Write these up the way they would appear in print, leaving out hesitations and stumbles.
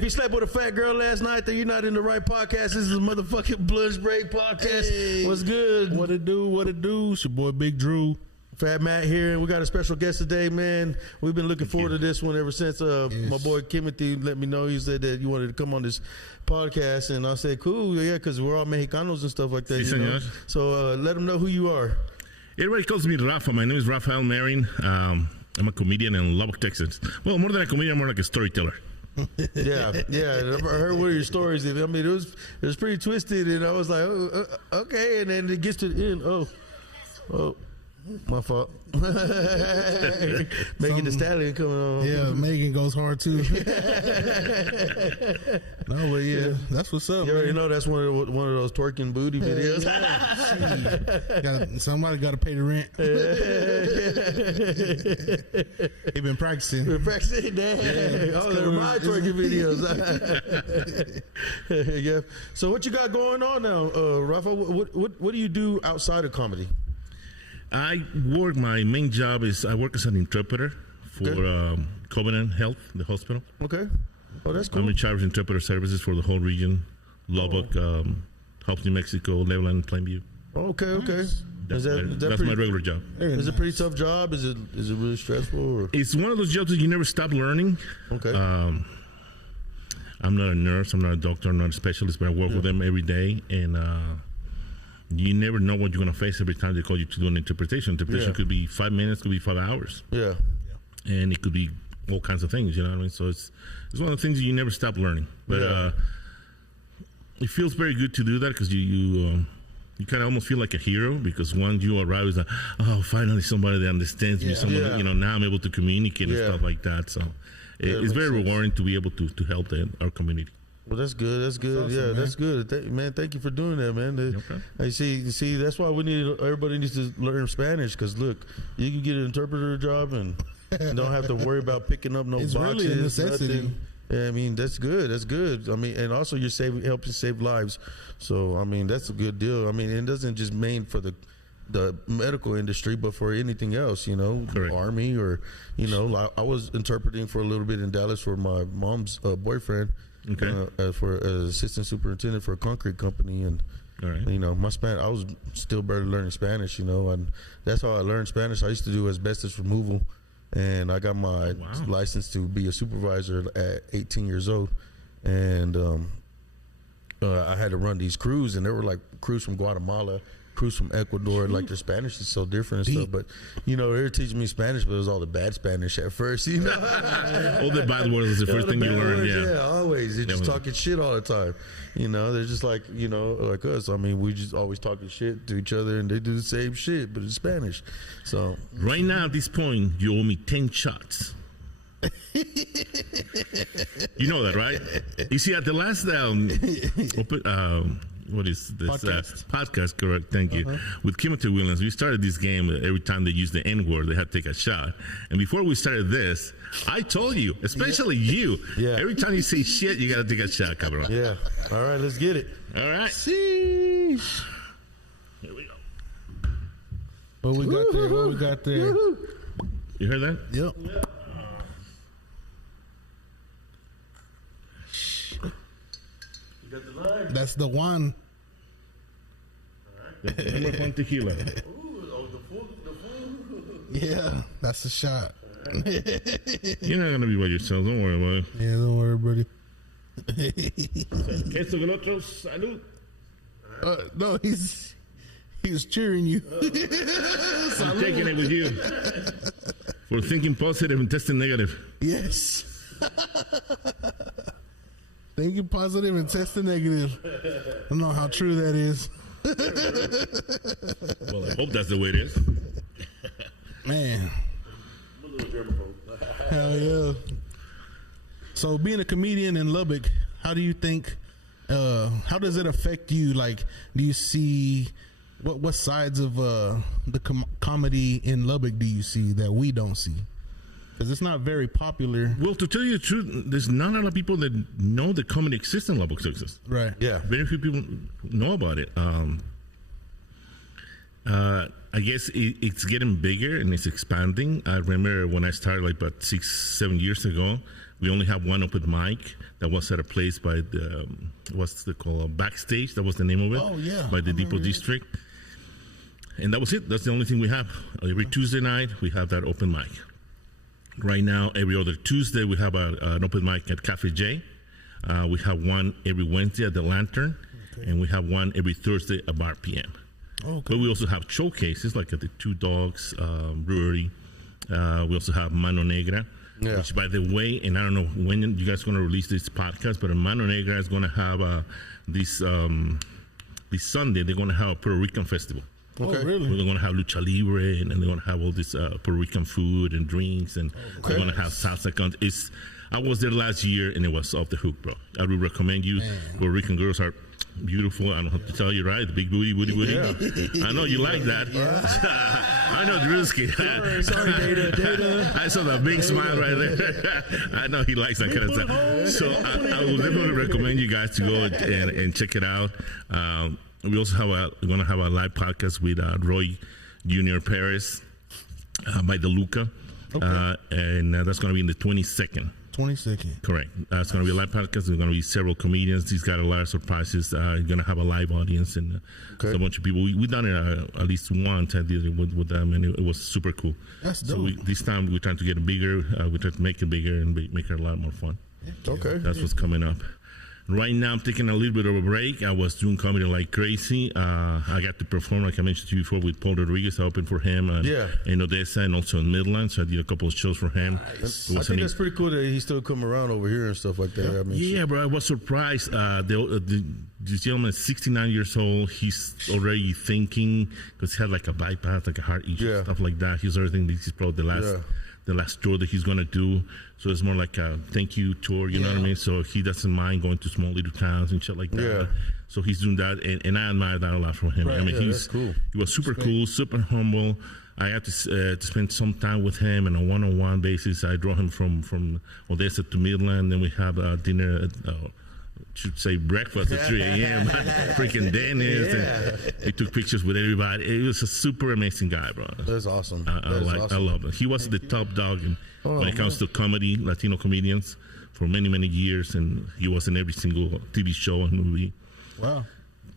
if you slept with a fat girl last night, then you're not in the right podcast. This is a motherfucking Blunt Break podcast. Hey, what's good? What it do? What it do? It's your boy Big Drew. Fat Matt here, and we got a special guest today, man. We've been looking forward to this one ever since my boy Timothy let me know. He said that you wanted to come on this podcast, and I said, cool, yeah, because we're all Mexicanos and stuff like that. Sí, you know? So let them know who you are. Everybody calls me Rafa. My name is Rafael Marin. I'm a comedian in Lubbock, Texas. Well, more than a comedian, more like a storyteller. yeah. I heard one of your stories, and I mean, it was pretty twisted, and I was like, okay, and then it gets to the end. Oh. My fault. Megan Thee Stallion coming on. Yeah, Megan goes hard too. No, but yeah, that's what's up. You already know that's one of those twerking booty videos. Somebody got to pay the rent. He been practicing. Damn. They're my twerking videos. Yeah. So what you got going on now, Rafa? What do you do outside of comedy? I work. My main job is I work as an interpreter for Covenant Health, the hospital. Okay. Oh, that's cool. I'm in charge of interpreter services for the whole region, Lubbock, Hobbs, New Mexico, Leveland, Plainview. Okay. Nice. That's my regular job. Is it a pretty tough job? Is it really stressful? Or? It's one of those jobs that you never stop learning. Okay. I'm not a nurse. I'm not a doctor. I'm not a specialist, but I work with them every day, and you never know what you're going to face every time they call you to do an interpretation. Interpretation could be 5 minutes, could be 5 hours. Yeah. And it could be all kinds of things, you know what I mean? So it's one of the things that you never stop learning. But it feels very good to do that because you kind of almost feel like a hero because once you arrive, it's like, oh, finally somebody that understands me. Somebody, you know, now I'm able to communicate and stuff like that. So it's very rewarding to be able to help our community. Well, that's good. That's good. Awesome, yeah, that's good. Man, thank you for doing that, man. You see, that's why everybody needs to learn Spanish because, look, you can get an interpreter job and don't have to worry about picking up no it's boxes. Really a necessity. Nothing. Yeah, I mean, that's good. That's good. I mean, and also you're helping save lives. So, I mean, that's a good deal. I mean, it doesn't just mean for the medical industry, but for anything else, you know, Army or, you know, I was interpreting for a little bit in Dallas for my mom's boyfriend. Okay. For assistant superintendent for a concrete company, and you know, my Spanish, I was still barely learning Spanish, you know, and that's how I learned Spanish. I used to do asbestos removal, and I got my license to be a supervisor at 18 years old, and I had to run these crews, and they were like crews from Guatemala, crews from Ecuador. Like their Spanish is so different and stuff, but you know, they were teaching me Spanish, but it was all the bad Spanish at first, you know. All the bad words is the first thing you learn. Yeah, always. They're just talking shit all the time. You know, they're just like, you know, like us. I mean, we just always talking shit to each other, and they do the same shit, but in Spanish. So right now at this point, you owe me 10 shots. You know that, right? You see, at the last what is this podcast? Correct. Thank you. With Timothy Williams, we started this game. Every time they use the N-word, they had to take a shot. And before we started this, I told you, especially you, every time you say shit, you got to take a shot, cabrón. Yeah. All right, let's get it. All right. Sheesh. Here we go. What we got there? You heard that? Yep. That's the one. All right. One tequila. Ooh, the full. Yeah, that's a shot. You're not gonna be by yourself. Don't worry about it. Yeah, don't worry, buddy. Queso con otro, salud. No, he was cheering you. I'm taking it with you for thinking positive and testing negative. Yes. Thinking positive and testing negative. I don't know how true that is. Well, I hope that's the way it is. Man. Hell yeah. So being a comedian in Lubbock, how do you think, how does it affect you? Like, do you see, what sides of the comedy in Lubbock do you see that we don't see? Because it's not very popular. Well, to tell you the truth, there's not a lot of people that know that comedy exists in Lubbock, Texas. Right. Yeah. Very few people know about it. I guess it's getting bigger and it's expanding. I remember when I started like about 6-7 years ago, We only have one open mic that was at a place by the what's it called, Backstage. That was the name of it. Oh yeah, by the Depot District. And that was it. That's the only thing we have. Every Tuesday night we have that open mic. Right now, every other Tuesday we have an open mic at Cafe J. We have one every Wednesday at the Lantern, and we have one every Thursday at Bar PM. Okay. But we also have showcases like at the Two Dogs Brewery. We also have Mano Negra, which, by the way, and I don't know when you guys are going to release this podcast, but Mano Negra is going to have this Sunday. They're going to have a Puerto Rican festival. Okay. Oh, really? They're going to have lucha libre, and they're going to have all this Puerto Rican food and drinks, and they're going to have salsa. I was there last year, and it was off the hook, bro. I would recommend you. Man. Puerto Rican girls are beautiful. I don't have to tell you, right? The big booty. Yeah. I know you like that. Yeah. I know Drewski. Sorry, Data. I saw that big smile right there. I know he likes that kind of stuff. So I would definitely recommend you guys to go and check it out. We also we're going to have a live podcast with Roy Junior Perez by the Luca, and that's going to be in the 22nd. 22nd. Correct. It's going to be a live podcast. There's going to be several comedians. He's got a lot of surprises. He's going to have a live audience and a bunch of people. We've done it at least once. I did it with them, and it was super cool. That's dope. So this time we're trying to get it bigger. We're trying to make it bigger and make it a lot more fun. Okay. That's what's coming up. Right now, I'm taking a little bit of a break. I was doing comedy like crazy. I got to perform, like I mentioned to you before, with Paul Rodriguez. I opened for him in Odessa and also in Midland. So I did a couple of shows for him. Nice. I think that's pretty cool that he's still coming around over here and stuff like that. I mean, bro. I was surprised. This gentleman is 69 years old. He's already thinking, because he had like a bypass, like a heart issue, stuff like that. He's already thinking this is probably the last tour that he's going to do. So it's more like a thank you tour, you know what I mean? So he doesn't mind going to small little towns and shit like that. Yeah. So he's doing that, and I admire that a lot from him. Right. I mean, that's cool. He was super cool, super humble. I had to spend some time with him on a one-on-one basis. I drove him from Odessa to Midland. Then we had dinner should say breakfast at 3 a.m. Freaking dentist. And he took pictures with everybody. It was a super amazing guy, bro. That's awesome. I love him. He was the top dog when it comes to comedy, Latino comedians, for many, many years, and he was in every single TV show and movie. Wow.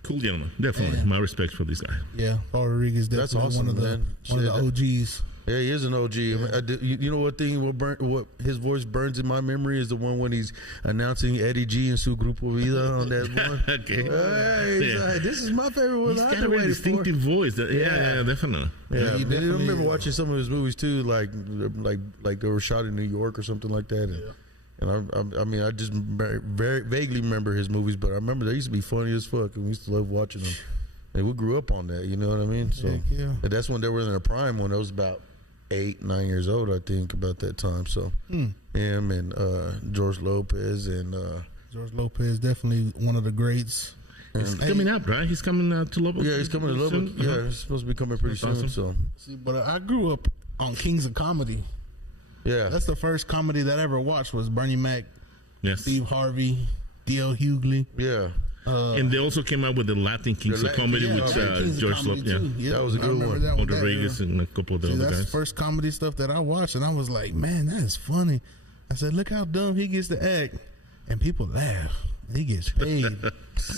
Cool gentleman. Definitely. My respects for this guy. Yeah, Paul Rodriguez, definitely that's awesome, one of the OGs. Yeah, he is an OG. Yeah. You know what thing? What his voice burns in my memory is the one when he's announcing Eddie G and Su Grupo Vida on that one. Okay. He's like, this is my favorite one. He's got a very distinctive voice. Yeah, definitely. Yeah, I remember watching some of his movies too, like they were shot in New York or something like that. And I mean, I just very vaguely remember his movies, but I remember they used to be funny as fuck, and we used to love watching them. And we grew up on that, you know what I mean? So and that's when they were in their prime, when I was about 8, 9 years old, I think, about that time. So him and George Lopez George Lopez, definitely one of the greats. He's coming up, right? He's coming to Lubbock. Yeah, he's coming to Lubbock. Yeah, he's supposed to be coming pretty soon. Awesome. So, see, but I grew up on Kings of Comedy. Yeah, that's the first comedy that I ever watched was Bernie Mac, Steve Harvey, D.L. Hughley. Yeah. And they also came out with the Latin Kings of Comedy with George Lopez. Yeah, that was a good one. Paul Rodriguez and a couple of the other guys. That's the first comedy stuff that I watched, and I was like, man, that is funny. I said, look how dumb he gets to act, and people laugh. He gets paid.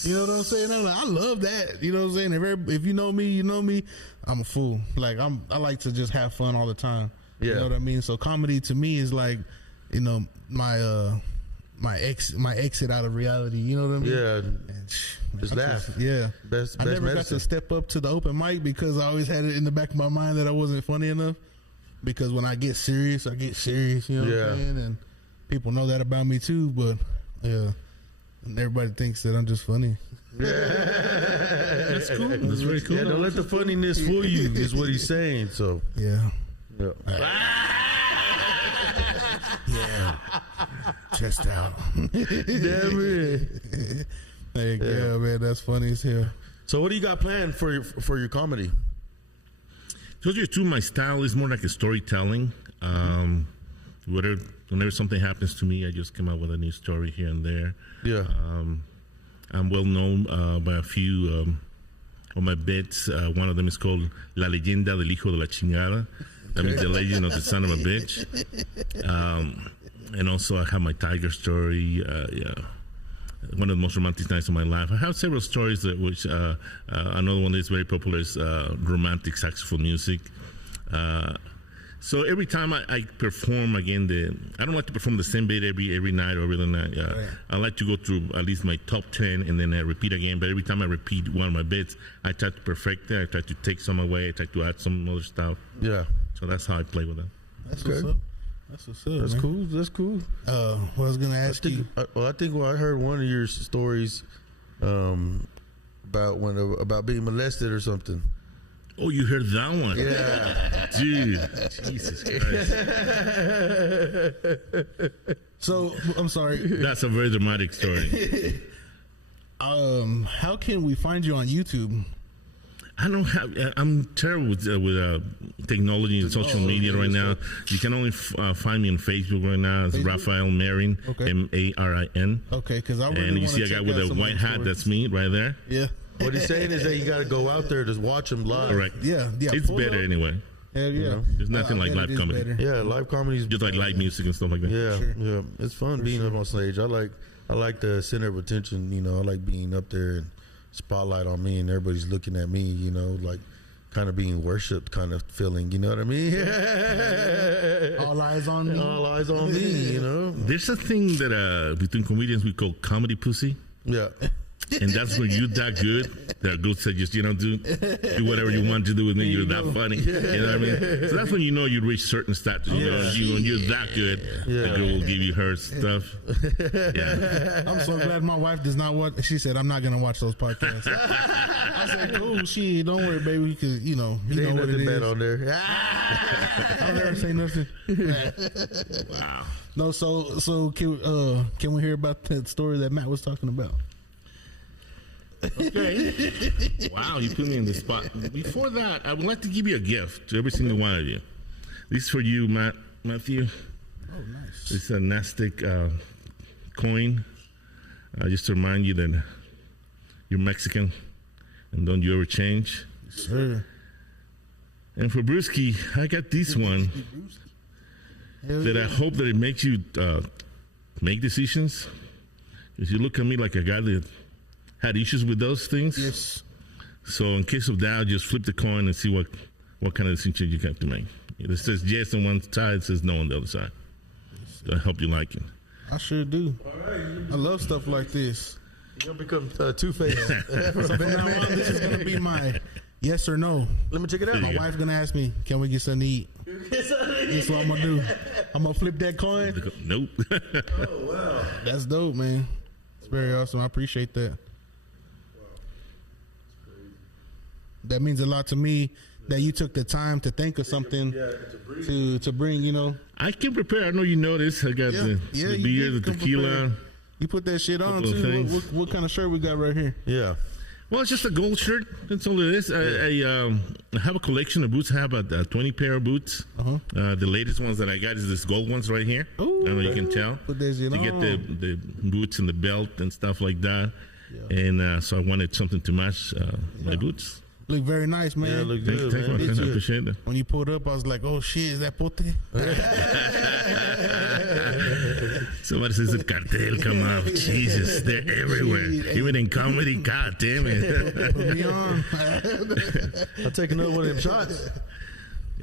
You know what I'm saying? I love that. You know what I'm saying? If you know me, you know me. I'm a fool. Like I like to just have fun all the time. Yeah. You know what I mean? So comedy to me is like, you know, my exit out of reality. You know what I mean? Yeah. Just laugh. Best I never got to step up to the open mic because I always had it in the back of my mind that I wasn't funny enough. Because when I get serious, I get serious. You know what I'm saying? And people know that about me too. But and everybody thinks that I'm just funny. Yeah. That's cool. That's very cool. Yeah, don't let the funniness fool you, is what he's saying. So yeah. Chest out. Damn it. Hey, yeah, man, that's funny as hell. So what do you got planned for your comedy? Told you too, my style is more like a storytelling. Whenever something happens to me, I just come out with a new story here and there. Yeah. I'm well known by a few of my bits. One of them is called La Leyenda del Hijo de la Chingada. That means the legend of the son of a bitch. and also I have my tiger story. Yeah, one of the most romantic nights of my life. I have several stories that which another one that's very popular is romantic saxophone music. So every time I perform again, I don't like to perform the same bit every night or every other night. I like to go through at least my top 10 and then I repeat again. But every time I repeat one of my bits, I try to perfect it. I try to take some away. I try to add some other stuff. Yeah. So that's how I play with them. That's Okay. what's up. That's what's up. That's man. cool. That's cool. What I was gonna ask you. I think I heard one of your stories about being molested or something. Oh, you heard that one? Yeah. Dude. Jesus Christ. So I'm sorry. That's a very dramatic story. How can we find you on YouTube? I'm terrible with technology and social media right now. You can only find me on Facebook right now. It's Rafael Marin, Okay. Marin. Okay, because I really And you wanna see a check guy with out a some of white those hat. stories. That's me right there. Yeah. What he's saying is that you got to go out there to watch him live. Correct. Yeah. It's pull better up. anyway. Hell yeah. There's nothing I like bet live it is comedy. better. Yeah, live comedy's Just like live music and stuff like that. Yeah, Sure. yeah, it's fun being up on stage. I like the center of attention. You know, I like being up there and spotlight on me, and everybody's looking at me. You know, like kind of being worshipped, kind of feeling. You know what I mean? All eyes on me. All eyes on me. You know? There's a thing that between comedians we call comedy pussy. Yeah. And that's when you're that good that girls say just, do whatever you want to do with me. You're that funny. You know what I mean? So that's when you know you reach certain status. You know, when you're that good, the girl will give you her stuff. Yeah. I'm so glad my wife does not watch. She said, I'm not going to watch those podcasts. I said, cool, don't worry, baby, because, you know There ain't what it nothing bad is. on there. I'll never say nothing. Wow. No, so can we hear about that story that Matt was talking about? Okay. Wow, you put me in the spot. Before that, I would like to give you a gift to every single one of you. This is for you, Matthew. Oh, nice. It's a Nastic coin. Just to remind you that you're Mexican and don't you ever change. Sure. And for Brewski, I got this one that I hope that it makes you make decisions. Because you look at me like a guy that had issues with those things. Yes. So in case of doubt, just flip the coin and see what kind of decision you have to make. It says yes on one side, it says no on the other side. I hope you like it. I sure do. I love stuff like this. You're going to become Two-Face. So from now on, this is going to be my yes or no. Let me check it out. My wife's going to ask me, can we get something to eat? That's what I'm going to do. I'm going to flip that coin. Nope. Oh, wow. That's dope, man. It's very awesome. I appreciate that. That means a lot to me that you took the time to think of something to bring, I can prepare. I know you know this. I got the you beer, did the come tequila. prepared. You put that shit on, Couple of too. things. What kind of shirt we got right here? Yeah. Well, it's just a gold shirt. That's all it is. I have a collection of boots. I have a 20 pair of boots. The latest ones that I got is this gold ones right here. Ooh. I don't know if you can tell. Put that shit to get on. the boots and the belt and stuff like that. Yeah. And so I wanted something to match my boots. Look very nice, man. Yeah, look good, Thanks, man. my friend. I appreciate that. When you pulled up, I was like, oh shit, is that pote? Somebody says the cartel come up. Jesus, they're everywhere. Even in comedy, god damn it. Put me on. I'll take another one of them shots.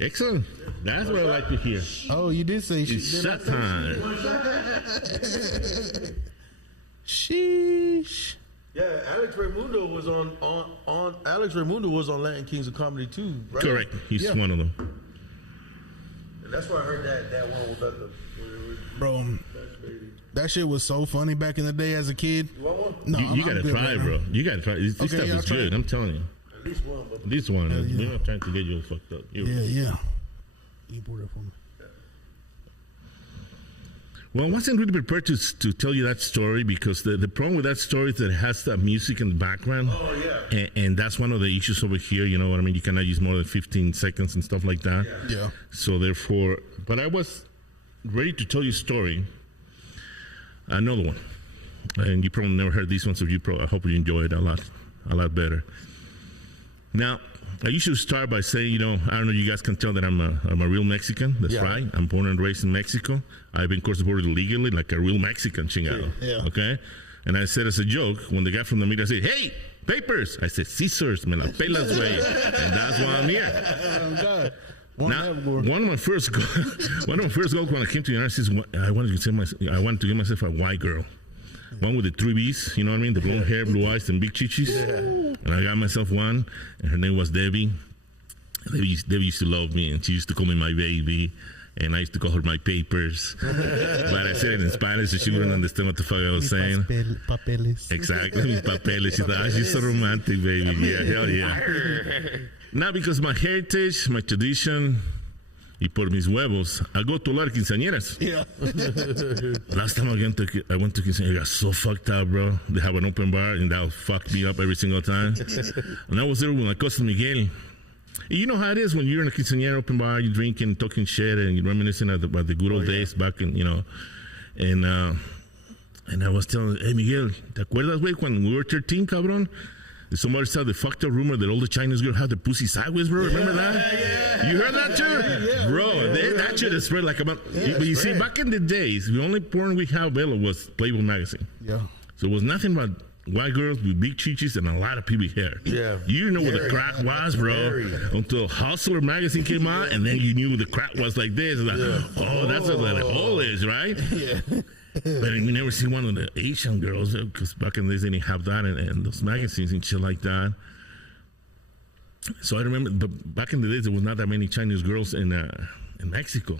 Excellent. That's what I like to hear. Oh, you did say It's shot time. Sheesh. Yeah, Alex Raimundo was on Alex Raimundo was on Latin Kings of Comedy too, right? Correct. He's one of them. And that's why I heard that one was at the Bro, that shit was so funny back in the day as a kid. You want one? No, You gotta I'm good try right it, now. bro. You gotta try it. This Okay, stuff yeah, is I'll try good. it. I'm telling you. At least one, but This one, yeah. we're not trying to get you all fucked up. Yeah. You pour that for me. Well, I wasn't really prepared to tell you that story because the problem with that story is that it has that music in the background. Oh, yeah. And that's one of the issues over here. You know what I mean? You cannot use more than 15 seconds and stuff like that. Yeah. So therefore, but I was ready to tell you a story. Another one. And you probably never heard these ones, so I hope you enjoy it a lot better. Now, I usually start by saying, I don't know, you guys can tell that I'm a real Mexican. That's right. I'm born and raised in Mexico. I've been cross-border legally like a real Mexican, chingado. Yeah. Okay? And I said as a joke, when the guy from the media said, hey, papers, I said, Caesars, me la pelas, way. And that's why I'm here. Oh, God. One of my first goals when I came to the United States, I wanted to give myself a white girl. One with the 3 B's, you know what I mean? The blonde hair, blue eyes, and big chichis. Yeah. And I got myself one, and her name was Debbie. Debbie used to love me, and she used to call me my baby. And I used to call her my papers. But I said it in Spanish, so she wouldn't understand what the fuck I was saying. Papeles. Exactly, mis papeles. She's like, she's so romantic, baby. Yeah, hell yeah. Not because my heritage, my tradition, y por mis huevos, I go to a lot of quinceañeras. Yeah. Last time I went to quinceañera, I got so fucked up, bro. They have an open bar, and that fucked me up every single time. And I was there with my cousin Miguel. You know how it is when you're in a quinceañera open bar, you're drinking, talking shit, and you're reminiscing about the good old days back in, and I was telling, hey, Miguel, ¿te acuerdas, güey, when we were 13, cabrón? Somebody said the fucked up rumor that all the Chinese girls have the pussy sideways, bro. Remember that? Yeah. You heard that too? Bro, that shit has spread like about... You see, back in the days, the only porn we had available was Playboy magazine. Yeah. So it was nothing but white girls with big chichis and a lot of pubic hair. Yeah. You know what the crack was, bro. Until Hustler magazine came out, and then you knew the crack was like this. Like, that's what the hole is, right? Yeah. But we never seen one of the Asian girls, because back in the days they didn't have that and those magazines and shit like that. So I remember, but back in the days there was not that many Chinese girls in Mexico.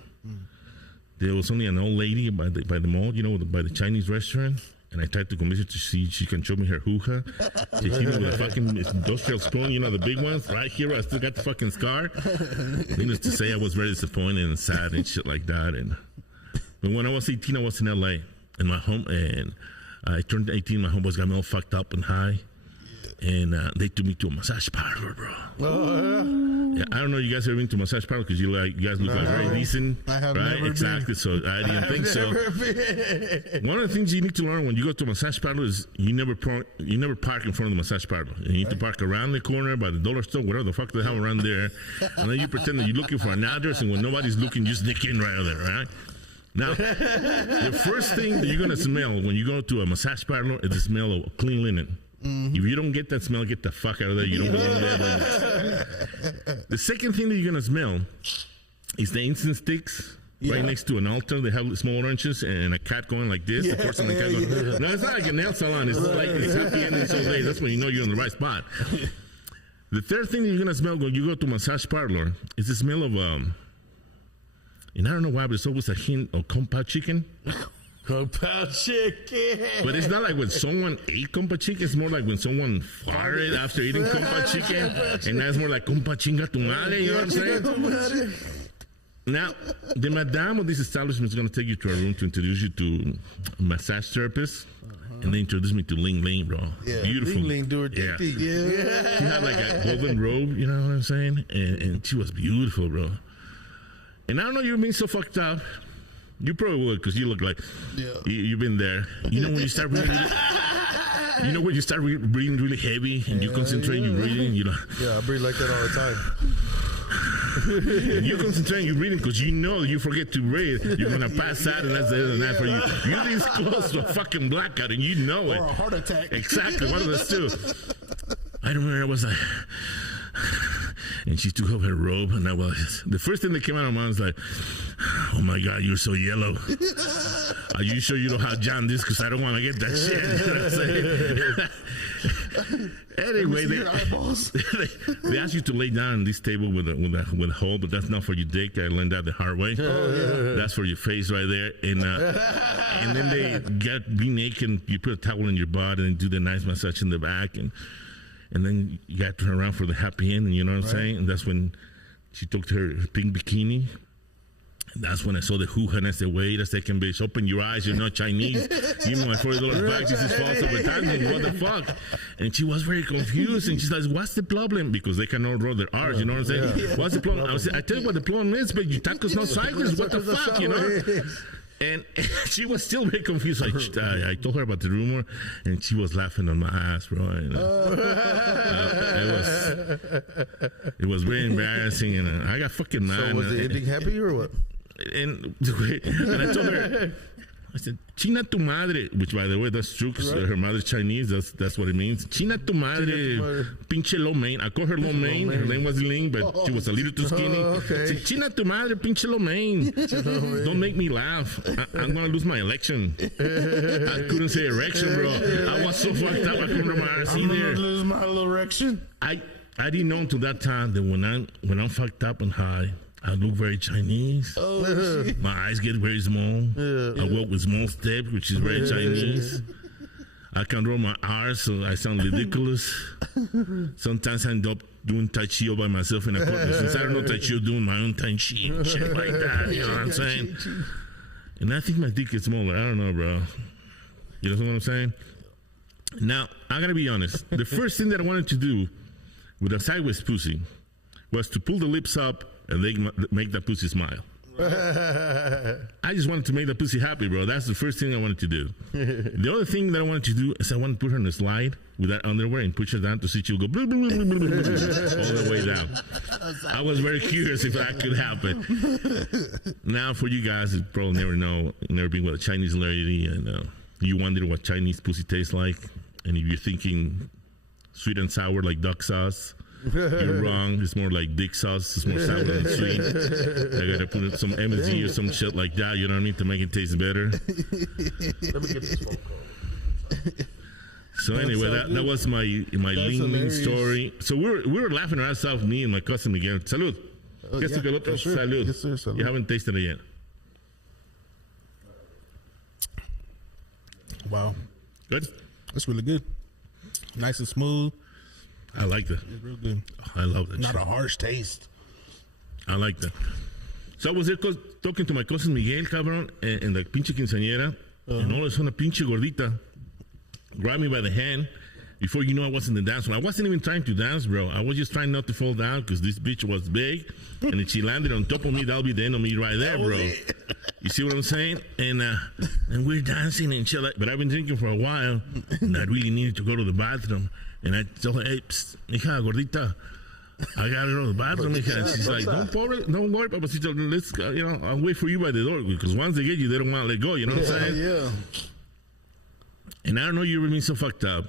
There was only an old lady by the mall, by the Chinese restaurant. And I tried to convince her to see she can show me her hoo-ha. She hit me with a fucking industrial spoon, the big ones. Right here, I still got the fucking scar. Needless to say, I was very disappointed and sad and shit like that. But when I was 18, I was in LA. And I turned 18, my homeboys got me all fucked up and high. And they took me to a massage parlor, bro. Yeah, I don't know, you guys ever been to a massage parlor because you guys look like very decent. I have right? never Exactly. Been. So I didn't think so. One of the things you need to learn when you go to a massage parlor is you never park in front of the massage parlor. You need to park around the corner by the dollar store, whatever the fuck they have around there. And then you pretend that you're looking for an address, and when nobody's looking, you sneak in right there, right? Now, the first thing that you're going to smell when you go to a massage parlor is the smell of clean linen. Mm-hmm. If you don't get that smell, get the fuck out of there. You don't belong there. The second thing that you're going to smell is the incense sticks right next to an altar. They have small oranges and a cat going like this. The person and the cat going. No, it's not like a nail salon. It's like this happy ending so late. That's when you know you're in the right spot. The third thing that you're going to smell when you go to a massage parlor is the smell of, and I don't know why, but it's always a hint of compound chicken. Compound chicken. But it's not like when someone ate compa chicken. It's more like when someone farted after eating compa chicken. And that's more like compa chinga tu madre. You know what I'm saying? Now, the madame of this establishment is going to take you to a room to introduce you to a massage therapist. And they introduced me to Ling Ling, bro. Yeah, beautiful. Ling Ling, do her yeah. Yeah. She had like a golden robe, you know what I'm saying? And she was beautiful, bro. And I don't know, you've been so fucked up. You probably would, because you look like you've been there. You know when you start breathing, breathing really heavy, and you concentrate on your breathing. Yeah, I breathe like that all the time. You concentrate on your breathing because you know you forget to breathe, you're gonna pass out, and that's the end of that for you. You're this close to a fucking blackout, and you know it. Or a heart attack. Exactly, one of those two. I remember I was like. And she took off her robe, and the first thing that came out of my mouth was like, "Oh my God, you're so yellow. Are you sure you don't have jaundice? Because I don't want to get that shit." Anyway, they asked you to lay down on this table with a hole, but that's not for your dick. I learned that the hard way. That's for your face right there. And then they be naked, and you put a towel in your butt, and do the nice massage in the back, and then you got to turn around for the happy end, and you know what I'm saying? And that's when she took to her pink bikini. And that's when I saw the hoo-ha, and I said, wait a second, bitch, open your eyes, you're not Chinese. Give me my $40 back, this is false advertising, what the fuck? And she was very confused, and she's like, what's the problem? Because they cannot roll their R's, you know what I'm saying? What's the problem? I tell you what the problem is, but your taco's not sideways, what the fuck, you know? And she was still very confused. I told her about the rumor, and she was laughing on my ass, bro. And, it was very embarrassing, and I got fucking mad. So was the ending happy or what? And I told her, I said, China tu madre, which by the way, that's true, because her mother's Chinese, that's what it means. China tu madre, pinche lo mein. I called her lo mein. Her name was Ling, but she was a little too skinny. Okay. I said, China tu madre, pinche lo mein. Don't make me laugh. I'm going to lose my election. I couldn't say erection, bro. I was so fucked up, I couldn't remember my I'm gonna lose my little erection. I didn't know until that time that when I'm fucked up and high, I look very Chinese. Oh, shit. My eyes get very small. I walk with small steps, which is very Chinese. I can roll my R's, so I sound ridiculous. Sometimes I end up doing Tai Chi all by myself in a corner. Since I don't know Tai Chi, doing my own Tai Chi and shit like that. You know what I'm saying? And I think my dick is smaller. I don't know, bro. You know what I'm saying? Now, I gotta be honest. The first thing that I wanted to do with a sideways pussy was to pull the lips up and they make that pussy smile. I just wanted to make that pussy happy, bro. That's the first thing I wanted to do. The other thing that I wanted to do is I wanted to put her on a slide with that underwear and push her down to see she'll go all the way down. I was very curious if that could happen. Now, for you guys, you probably never been with a Chinese lady, and you wonder what Chinese pussy tastes like, and if you're thinking sweet and sour like duck sauce, you're wrong. It's more like dick sauce. It's more sour than sweet. I gotta put in some MSG or some shit like that, you know what I mean, to make it taste better. Let me get this phone call. So anyway, that was my Ling Ling story. So we were laughing our ass off, me and my cousin Miguel. Salud. Yeah, sure. Salud. Yes, sir, salud. You haven't tasted it yet. Wow. Good? That's really good. Nice and smooth. I like that. It's real good. I love that Not shit. a harsh taste. I like that. So I was there talking to my cousin Miguel, cabrón, and the pinche quinceañera, and all of a sudden a pinche gordita grabbed me by the hand. Before you know, I was in the dance floor. I wasn't even trying to dance, bro. I was just trying not to fall down because this bitch was big, and if she landed on top of me, that'll be the end of me right there, bro. You see what I'm saying? And we're dancing and shit. But I've been drinking for a while, and I really needed to go to the bathroom. And I told her, hey, psst, mija, gordita, I gotta go to the bathroom, mija. And she's like, don't worry, papacito, let's go, I'll wait for you by the door, because once they get you, they don't want to let go, you know what I'm saying? Yeah. And I don't know, you ever been so fucked up.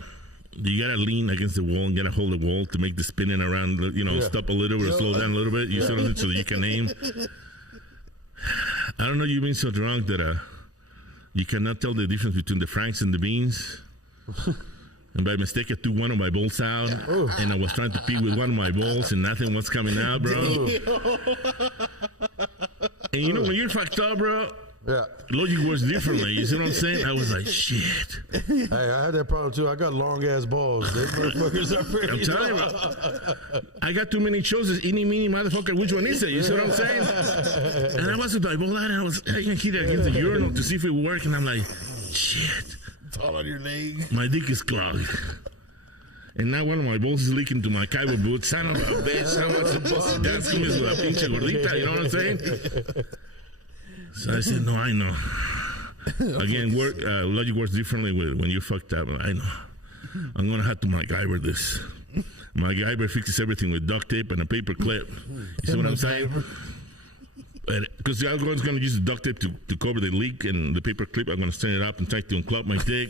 You gotta lean against the wall and gotta hold the wall to make the spinning around, stop a little bit or slow down a little bit, so that you can aim. I don't know, you've been so drunk that you cannot tell the difference between the Franks and the beans. And by mistake, I threw one of my balls out, and I was trying to pee with one of my balls, and nothing was coming out, bro. And when you're fucked up, bro, logic works differently. You see what I'm saying? I was like, shit. Hey, I had that problem too. I got long ass balls. Those motherfuckers are pretty. I'm telling you, I got too many choices. Eeny, meeny, motherfucker. Which one is it? You see what I'm saying? And I was with my ball out, and I can hit it against the urinal to see if it worked, and I'm like, shit. All on your leg. My dick is clogged. And now one of my balls is leaking to my cowboy boot. Son of a bitch. How much supposed to dance to me with a pinche gordita? You know what I'm saying? So I said, no, I know. Again, logic works differently when you're fucked up. I know. I'm going to have to MacGyver this. MacGyver fixes everything with duct tape and a paper clip. You see what I'm saying? Because the other one's going to use the duct tape to cover the leak, and the paper clip, I'm going to stand it up and try to unclog my dick.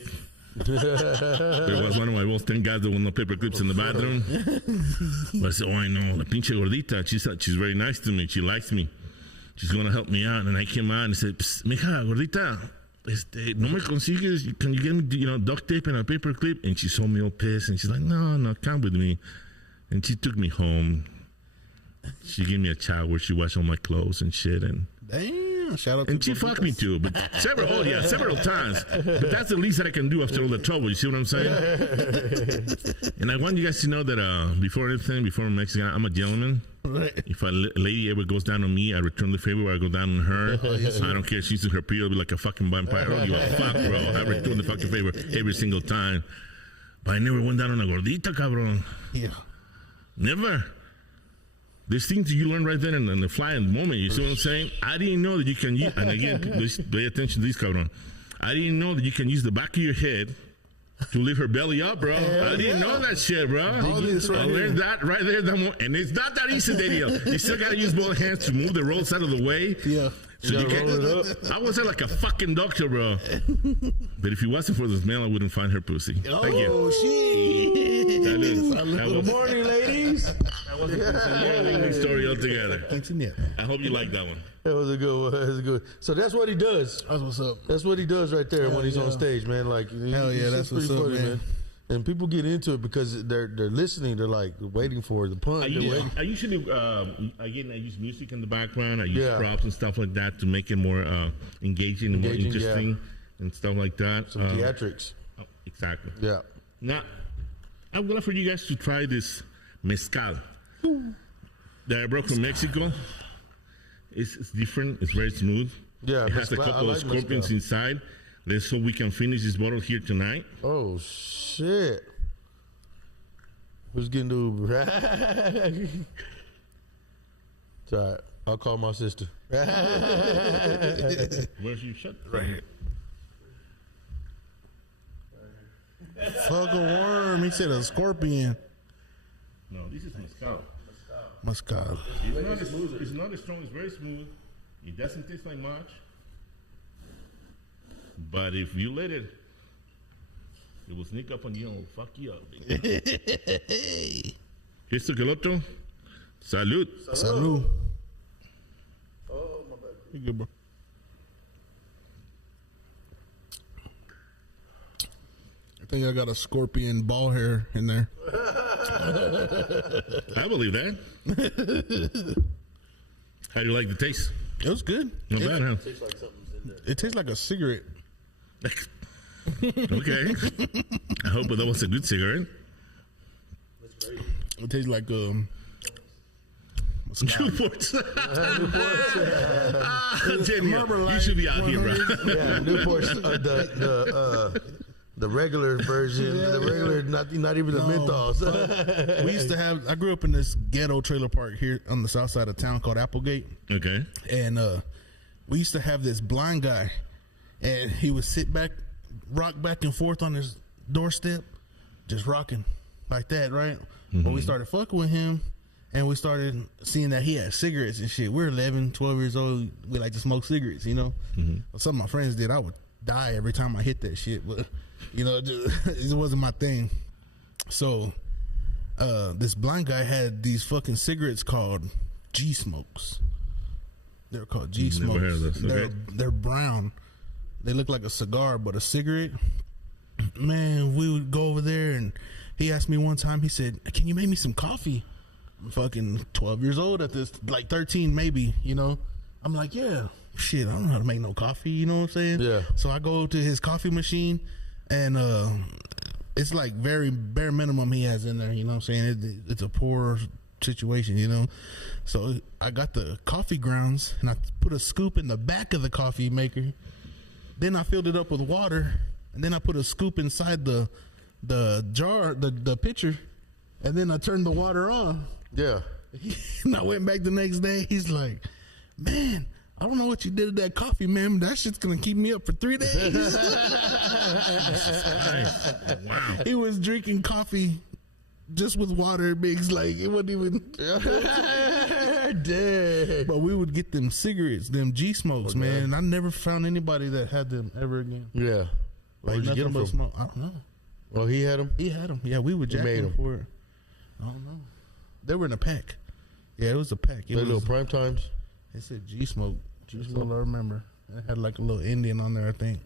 There was one of my balls. Thank God there were no paper clips in the bathroom. But I said, I know. La pinche gordita, she's very nice to me. She likes me. She's going to help me out. And I came out and said, mija, gordita, no me consigues, can you get me, duct tape and a paper clip? And she saw me all pissed, and she's like, no, come with me. And she took me home. She gave me a shower. She washed all my clothes and shit. And damn, shout out to and she fucked me too, but several times. But that's the least that I can do after all the trouble. You see what I'm saying? And I want you guys to know that before I'm Mexican, I'm a gentleman. Right. If a lady ever goes down on me, I return the favor. I go down on her. I don't care if she's in her period, I'll be like a fucking vampire. Oh, you a fuck, bro. I return the fucking favor every single time. But I never went down on a gordita, cabrón. Yeah. Never. there's things you learn right then in the fly in the moment. You see what I'm saying? I didn't know that you can use, and again, pay attention to this, cabrón. I didn't know that you can use the back of your head to lift her belly up, bro. I didn't know that shit, bro. I learned that right there. And it's not that easy, Daniel. You still got to use both hands to move the rolls out of the way. Yeah. So you can roll it up. I was like a fucking doctor, bro. But if it wasn't for the smell, I wouldn't find her pussy. Thank you. Oh, shit. Good morning, ladies. That was a story altogether. Thanks, Annette. I hope you like that one. That was a good one. That was a good. So that's what he does. That's what's up. That's what he does right there when he's on stage, man. Like, hell yeah, that's what's up, man. And people get into it because they're listening. They're like waiting for the punch. I usually I use music in the background. I use props and stuff like that to make it more engaging and more interesting and stuff like that. Some theatrics. Oh, exactly. Yeah. Now, I'm glad for you guys to try this mezcal that I brought from Mexico. It's different. It's very smooth. Yeah. It has a couple of scorpions inside. Let's hope we can finish this bottle here tonight. Oh shit! Who's getting to? It's all right. I'll call my sister. Where's your shut? Right here. Fuck a worm. He said a scorpion. No, this is mezcal. Mezcal. It's not as strong. It's very smooth. It doesn't taste like much. But if you let it will sneak up on you and fuck you up. Here's to Geloto. Salud. Salud. Oh, my bad. You good, bro? I think I got a scorpion ball hair in there. I believe that. How do you like the taste? It was good. Not bad, huh? Tastes like something's in there. It tastes like a cigarette. Okay. I hope that was a good cigarette. That's great. It tastes like Newports. Marmalade. You should be out here, bro. Yeah, Newport's the regular version, the regular, not even the menthols. We used to have. I grew up in this ghetto trailer park here on the south side of town called Applegate. Okay. And we used to have this blind guy, and he would sit back, rock back and forth on his doorstep, just rocking like that, right? But we started fucking with him, and we started seeing that he had cigarettes and shit. We're 11, 12 years old. We like to smoke cigarettes, you know? Some of my friends did. I would die every time I hit that shit, but, you know, it wasn't my thing. So this blind guy had these fucking cigarettes called G-Smokes. They're called G-Smokes. Never heard of this. They're brown. They look like a cigar, but a cigarette. Man, we would go over there, and he asked me one time, he said, "Can you make me some coffee?" I'm fucking 12 years old at this, like 13 maybe, you know? I'm like, yeah, shit, I don't know how to make no coffee, you know what I'm saying? Yeah. So I go to his coffee machine, and it's like very bare minimum he has in there, you know what I'm saying? It's a poor situation, you know? So I got the coffee grounds, and I put a scoop in the back of the coffee maker. Then I filled it up with water, and then I put a scoop inside the jar, the pitcher, and then I turned the water on. Yeah. And I went back the next day. He's like, "Man, I don't know what you did to that coffee, man. But that shit's gonna keep me up for 3 days." Wow. He was drinking coffee just with water mixed, like it wasn't even. Dead. But we would get them cigarettes, them G-Smokes, man. And I never found anybody that had them ever again. Yeah. Like Where'd you get nothing them but from? smoke. I don't know. Oh, he had them? He had them. Yeah, we would jack made them 'em? for it. I don't know. They were in a pack. Yeah, it was a pack. It Those was, little prime times? it said G-Smoke. G-Smoke, I remember. It had like a little Indian on there, I think.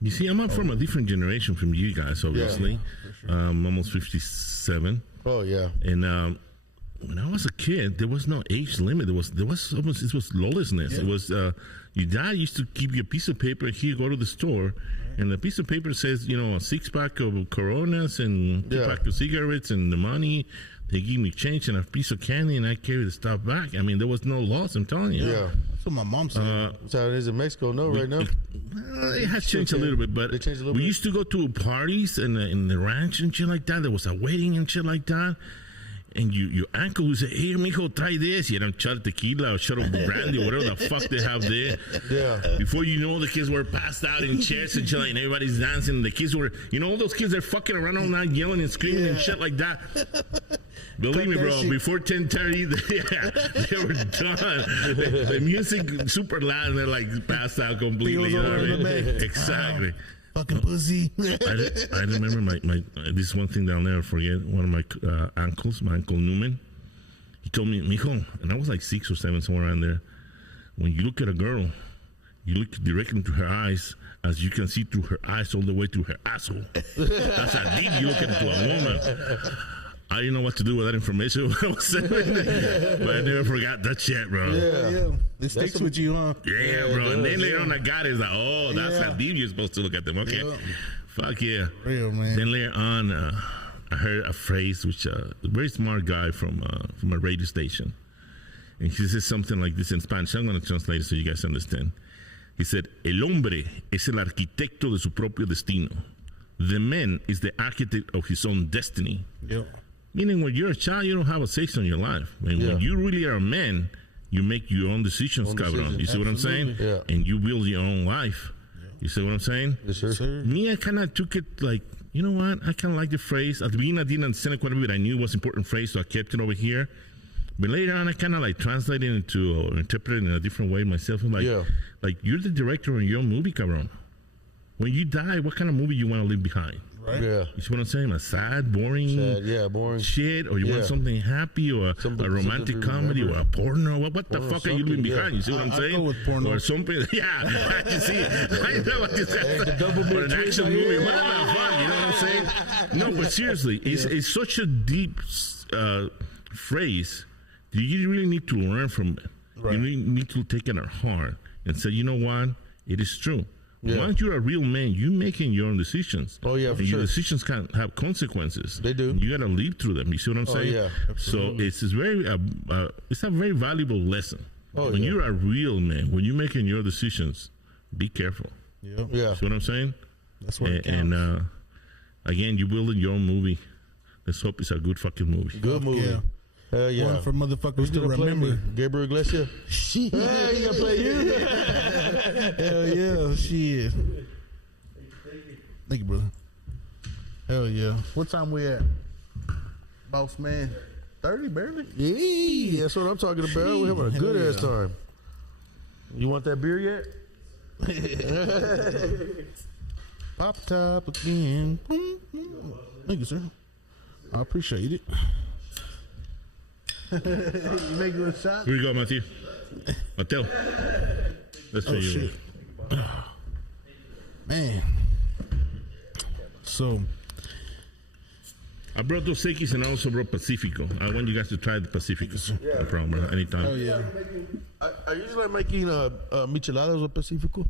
You see, I'm up from a different generation from you guys, obviously. for sure. Almost 57. Oh, yeah. And when I was a kid, there was no age limit. There was almost, it was lawlessness. Yeah. It was your dad used to give you a piece of paper. Here, go to the store, and the piece of paper says, you know, a 6-pack of Coronas and 2-pack of cigarettes and the money. They give me change and a piece of candy, and I carry the stuff back. I mean, there was no loss. I'm telling you. Yeah. That's what my mom said. That's how it is in Mexico, right now. It has changed a little bit, but They changed a little we bit? used to go to parties in the ranch and shit like that. There was a wedding and shit like that. and your uncle would say, "Hey, mijo, try this." You know, shot of tequila or shot of brandy, or whatever the fuck they have there. Yeah. Before you know, the kids were passed out in chairs and shit, and everybody's dancing. The kids were, all those kids are fucking around all night, yelling and screaming and shit like that. Believe me, bro. Before 10:30, they were done. The music super loud, and they're like passed out completely. You know what I mean? Exactly. Fucking pussy. I remember my this is one thing that I'll never forget. One of my uncles, my uncle Newman, he told me, "Mijo," and I was like 6 or 7, somewhere around there. When you look at a girl, you look directly into her eyes, as you can see through her eyes all the way through her asshole. That's how deep you look into a woman. I didn't know what to do with that information when I was 7, but I never forgot that shit, bro. Yeah. It sticks with you, huh? Yeah, bro. And then later on, I got it. It's like, oh, that's how deep you're supposed to look at them. Okay. Yeah. Fuck yeah. Real, man. Then later on, I heard a phrase which a very smart guy from a radio station. And he says something like this in Spanish. I'm going to translate it so you guys understand. He said, "El hombre es el arquitecto de su propio destino. The man is the architect of his own destiny." Yeah. Meaning, when you're a child, you don't have a say on your life. When you really are a man, you make your own decisions, cabrón. You see what I'm saying? Yeah. And you build your own life. You see what I'm saying? Yes, sir. Me, I kind of took it like, you know what? I kind of like the phrase. At the beginning, I didn't understand it quite a bit. I knew it was an important phrase, so I kept it over here. But later on, I kind of like translated it into or interpreted it in a different way myself. I'm like you're the director of your own movie, cabrón. When you die, what kind of movie you want to leave behind? Right? Yeah. You see what I'm saying? A sad, boring boring shit, or you want something happy, or a romantic comedy, or a porno. What the fuck are you leaving behind? You see what I'm saying? I'll go with porno. Or something. Yeah, you see, I know what you said. Or an action movie. What the fuck? You know what I'm saying? No, but seriously, it's such a deep phrase. You really need to learn from it. Right. You really need to take it at heart and say, you know what? It is true. Yeah. Once you're a real man, you're making your own decisions. Oh, yeah, for and sure. your decisions can have consequences. They do. And you got to live through them. You see what I'm saying? Yeah, absolutely. So it's a very valuable lesson. When you're a real man, when you're making your decisions, be careful. Yeah. See what I'm saying? That's what it counts. And again, you're building your own movie. Let's hope it's a good fucking movie. Good movie. Yeah. Hell yeah. One for motherfuckers to remember. Gabriel Iglesias. Shit. Hey, you gonna play you? Hell yeah. Shit. Thank you, brother. Hell yeah. What time we at? Boss man. 30 barely? Yeah, that's what I'm talking about. We're having a good ass time. You want that beer yet? Pop top again. Thank you, sir. I appreciate it. You make you a shot? Here you go, Matthew. Mateo. Let's show you. Shit. Man. So I brought Dos Equis and I also brought Pacifico. I want you guys to try the Pacifico. No problem, bro. Anytime. oh yeah. I usually like making micheladas with Pacifico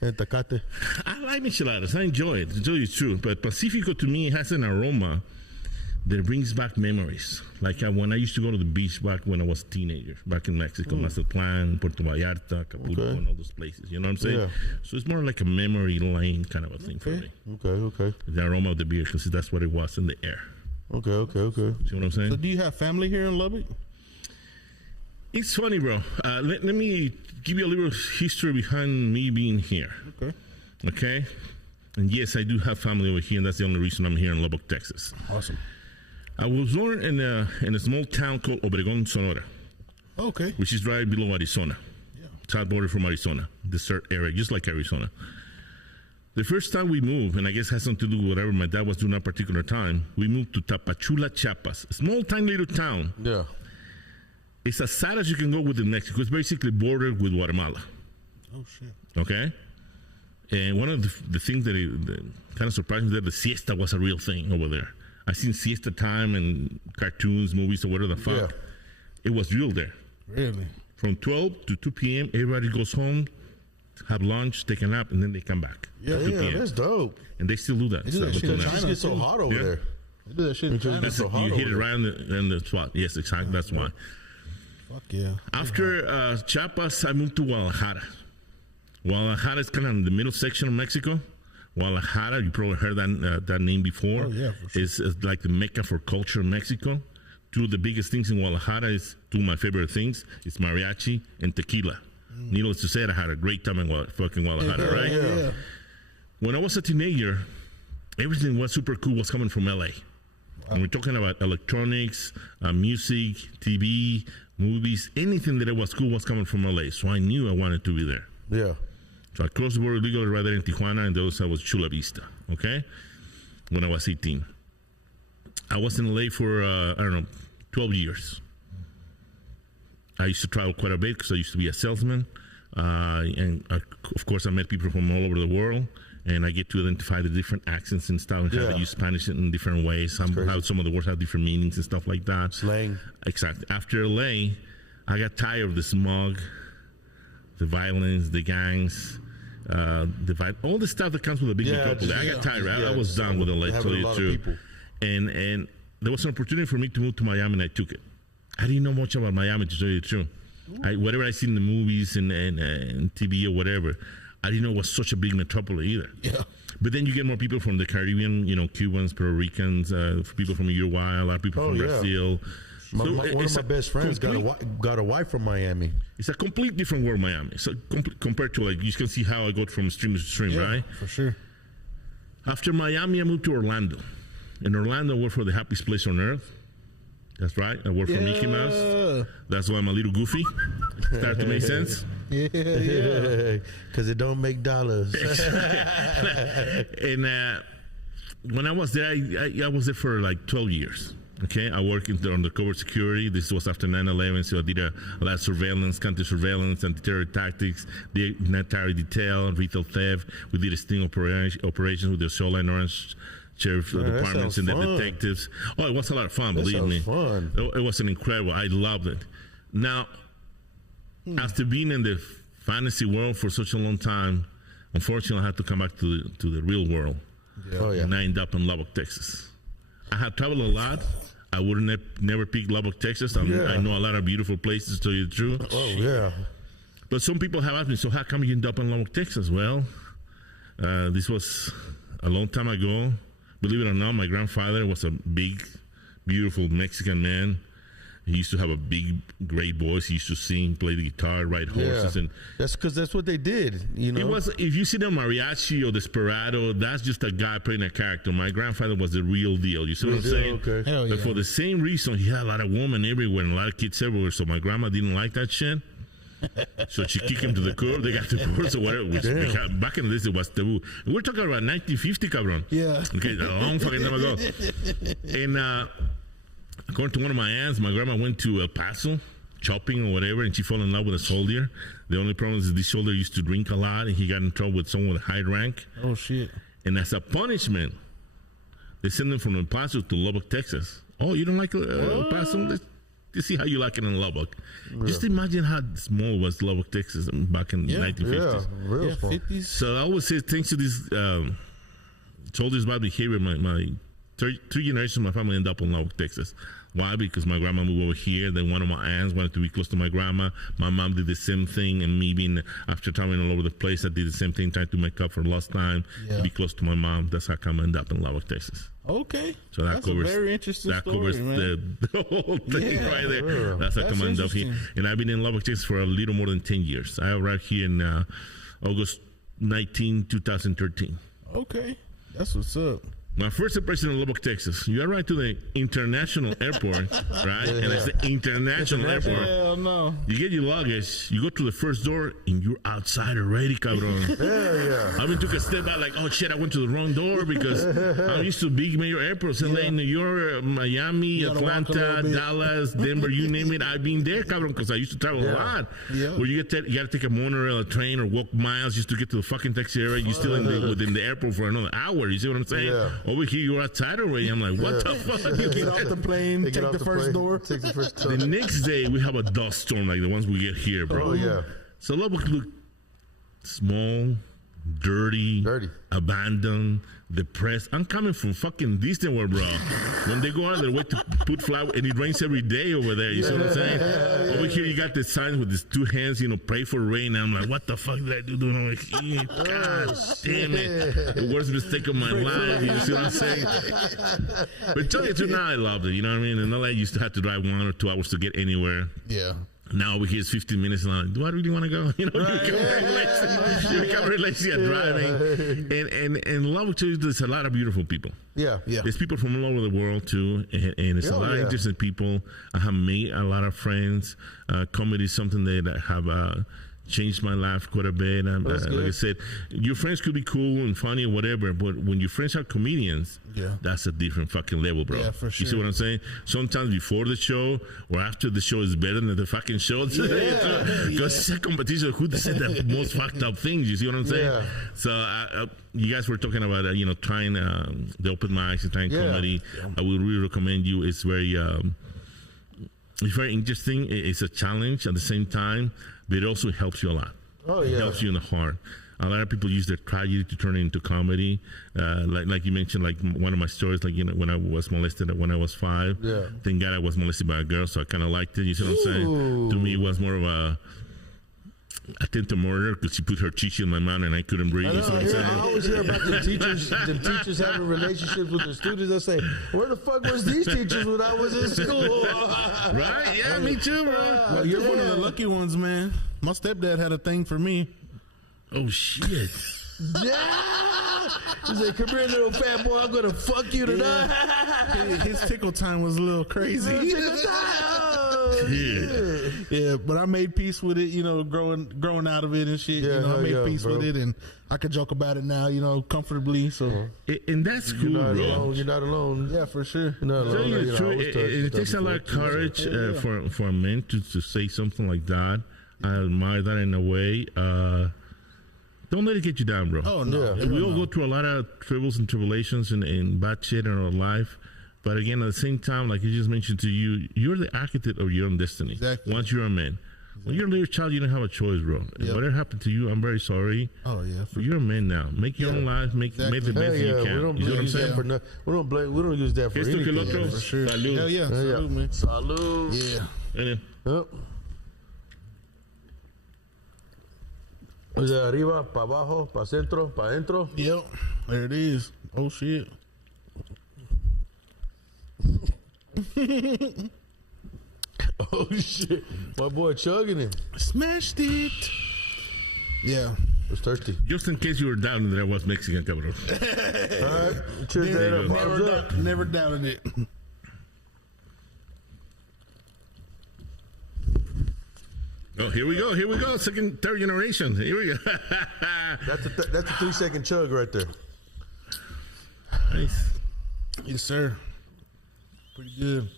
and Tecate. I like micheladas. I enjoy it. To tell you the truth. But Pacifico to me has an aroma that brings back memories. Like when I used to go to the beach back when I was a teenager, back in Mexico, Mazatlan, Puerto Vallarta, Acapulco, and all those places. You know what I'm saying? Yeah. So it's more like a memory lane kind of a thing for me. Okay. The aroma of the beer, because that's what it was in the air. Okay. See what I'm saying? So do you have family here in Lubbock? It's funny, bro. Let me give you a little history behind me being here. Okay? And yes, I do have family over here, and that's the only reason I'm here in Lubbock, Texas. Awesome. I was born in a small town called Obregón, Sonora, Okay. which is right below Arizona. South border from Arizona, desert area, just like Arizona. The first time we moved, and I guess it has something to do with whatever my dad was doing at a particular time, we moved to Tapachula, Chiapas, a small, tiny little town. Yeah. It's as sad as you can go within Mexico. It's basically bordered with Guatemala. Oh shit. Okay? And one of the things that kind of surprised me that the siesta was a real thing over there. I seen siesta time and cartoons, movies, or whatever the fuck. Yeah. It was real there. Really? From 12 to 2 p.m., everybody goes home, have lunch, take a nap, and then they come back. Yeah, that's dope. And they still do that. do that shit in It China. just gets so hot over there. They do that shit in China. That's so hot You hit it over right in the spot. Yes, exactly. That's why. Fuck yeah. After Chiapas, I moved to Guadalajara. Guadalajara is kind of in the middle section of Mexico. Guadalajara, you probably heard that name before. Oh, yeah, for sure. Is like the mecca for culture in Mexico. two of the biggest things in Guadalajara is two of my favorite things. It's mariachi and tequila. Needless to say, I had a great time in fucking Guadalajara, right? Yeah. When I was a teenager, everything was super cool was coming from LA. And we're talking about electronics, music, TV, movies, anything that was cool was coming from LA. So I knew I wanted to be there. Yeah. So I crossed the border legally right there in Tijuana, and the other side was Chula Vista, okay? When I was 18. I was in LA for, 12 years. I used to travel quite a bit because I used to be a salesman. Of course, I met people from all over the world, and I get to identify the different accents and stuff, and how they use Spanish in different ways, how some of the words have different meanings and stuff like that. Slang. Exactly. After LA, I got tired of the smog, the violence, the gangs, all the stuff that comes with a big metropolis. I got tired. I was done with LA, to tell you the truth. And there was an opportunity for me to move to Miami, and I took it. I didn't know much about Miami, to tell you the truth. Whatever I see in the movies and TV or whatever, I didn't know it was such a big metropolis either. Yeah. But then you get more people from the Caribbean, Cubans, Puerto Ricans, people from Uruguay, a lot of people from Brazil. One of my best friends got a wife from Miami. It's a complete different world, Miami. So compared to, like, you can see how I go from stream to stream, right? For sure. After Miami, I moved to Orlando. In Orlando, I worked for the happiest place on earth. That's right. I work for Mickey Mouse. That's why I'm a little goofy. Start to make sense? Yeah. Because it don't make dollars. And when I was there, I was there for like 12 years. Okay, I worked in the undercover security. This was after 9/11, so I did a lot of surveillance, counter surveillance, anti-terror tactics, the military detail, retail theft. We did a sting operations with the Solar and Orange Sheriff departments and the detectives. Oh, it was a lot of fun, believe me. Fun. It was an incredible. I loved it. Now, after being in the fantasy world for such a long time, unfortunately, I had to come back to the real world. Yeah. And I ended up in Lubbock, Texas. I had traveled a lot. I would have never picked Lubbock, Texas. I know a lot of beautiful places, to tell you the truth. Oh, yeah. But some people have asked me, so how come you ended up in Lubbock, Texas? Well, this was a long time ago. Believe it or not, my grandfather was a big, beautiful Mexican man. He used to have a big, great voice. He used to sing, play the guitar, ride horses, and that's because that's what they did. It was. If you see the mariachi or desperado, that's just a guy playing a character. My grandfather was the real deal. You see what I'm saying? Okay. Hell yeah. But for the same reason, he had a lot of women everywhere and a lot of kids everywhere. So my grandma didn't like that shit. So she kicked him to the curb. They got divorced or whatever. Back in the days, it was taboo. And we're talking about 1950, cabron. Yeah. Okay, a long fucking time ago. And according to one of my aunts, my grandma went to El Paso shopping or whatever, and she fell in love with a soldier. The only problem is this soldier used to drink a lot, and he got in trouble with someone with a high rank. Oh, shit. And as a punishment, they sent him from El Paso to Lubbock, Texas. Oh, you don't like El Paso? You see how you like it in Lubbock. Yeah. Just imagine how small was Lubbock, Texas back in the 1950s. Yeah, real small. 50s. So I always say, thanks to this soldiers' bad behavior, my three generations of my family ended up in Lubbock, Texas. Why? Because my grandma moved over here. Then one of my aunts wanted to be close to my grandma. My mom did the same thing, and me being after traveling all over the place, I did the same thing, trying to make up for lost time, to be close to my mom. That's how come I ended up in Lubbock, Texas. Okay. So that covers a very interesting that story, covers man. the whole thing right there. That's how come I ended up here. And I've been in Lubbock, Texas for a little more than 10 years. I arrived here in August 19, 2013. Okay. That's what's up. My first impression in Lubbock, Texas. You arrive to the international airport, right? And it's the international airport. Hell no. You get your luggage, you go to the first door, and you're outside already, cabron. I even took a step back, like, oh shit, I went to the wrong door because I'm used to big major airports, LA, New York, Miami, Atlanta, Dallas, Denver, you name it. I've been there, cabron, because I used to travel a lot. Where you got to take a monorail, a train, or walk miles just to get to the fucking taxi area. You're still within the airport for another hour. You see what I'm saying? Over here, you're outside already. I'm like, what the fuck? You get off the plane, take the first door. The next day, we have a dust storm like the ones we get here, bro. Oh, yeah. So Lubbock looked small, dirty, abandoned, depressed. I'm coming from fucking Disney World, bro. When they go out of their way to put flower, and it rains every day over there. You see what I'm saying? Over here, you got the signs with these two hands, pray for rain. And I'm like, what the fuck did I do? I'm like, God damn it. The worst mistake of my life. You see what I'm saying? But tell you the truth, now I love it. You know what I mean? And all I used to have to drive 1 or 2 hours to get anywhere. Yeah. Now over here it's 15 minutes, and I'm like, do I really want to go? You become very lazy at driving. And love too, there's a lot of beautiful people. Yeah. There's people from all over the world too, and it's a lot of interesting people. I have made a lot of friends. Comedy is something that have changed my life quite a bit. Like I said, your friends could be cool and funny or whatever, but when your friends are comedians, that's a different fucking level, bro. Yeah, for sure. You see what I'm saying? Sometimes before the show or after the show is better than the fucking show. Because it's a competition. Who said the most fucked up things? You see what I'm saying? Yeah. So you guys were talking about trying the open mics and trying comedy. I would really recommend you. It's very interesting. It's a challenge at the same time, but it also helps you a lot. Oh yeah, it helps you in the heart. A lot of people use their tragedy to turn it into comedy. Like you mentioned, like one of my stories, like when I was molested when I was 5. Yeah. Thank God I was molested by a girl, so I kind of liked it. You see what I'm saying? To me, it was more of a attempted murder because she put her chichi in my mouth and I couldn't breathe. You see what I'm saying? I always hear about the teachers having relationships with the students. I say, where the fuck was these teachers when I was in school? Right? Yeah, me too, bro. Well, you're one of the lucky ones, man. My stepdad had a thing for me. Oh shit! Yeah. He's like, come here, little fat boy. I'm gonna fuck you tonight. His tickle time was a little crazy. Yeah, but I made peace with it, growing out of it and shit. Yeah, I made peace with it, and I could joke about it now, comfortably. So, and that's cool, bro. You're not alone. Yeah, for sure. You're not alone. It takes a lot of courage for a man to say something like that. I admire that in a way. Don't let it get you down, bro. Oh, no. Yeah. We all go through a lot of troubles and tribulations and bad shit in our life. But again, at the same time, like you just mentioned to you, you're the architect of your own destiny. Exactly. Once you're a man. When you're a little child, you don't have a choice, bro. Yep. Whatever happened to you, I'm very sorry. Oh, yeah. But you're a man now. Make your own life. Make the best you can. We don't use that for nothing. We don't use that for anything. For sure. Salud. Hell yeah. Salud, man. Salud. Yeah. Yep. De arriba, para abajo, para centro, para adentro. Yep. There it is. Oh, shit. Oh, shit. My boy chugging it. Smashed it. Yeah. I was thirsty. Just in case you were doubting that I was Mexican, cabrón. All right. Cheers that up. Never doubted it. Oh, here we go. Second, third generation. Here we go. That's a 3-second chug right there. Nice. Yes, sir. Pretty good.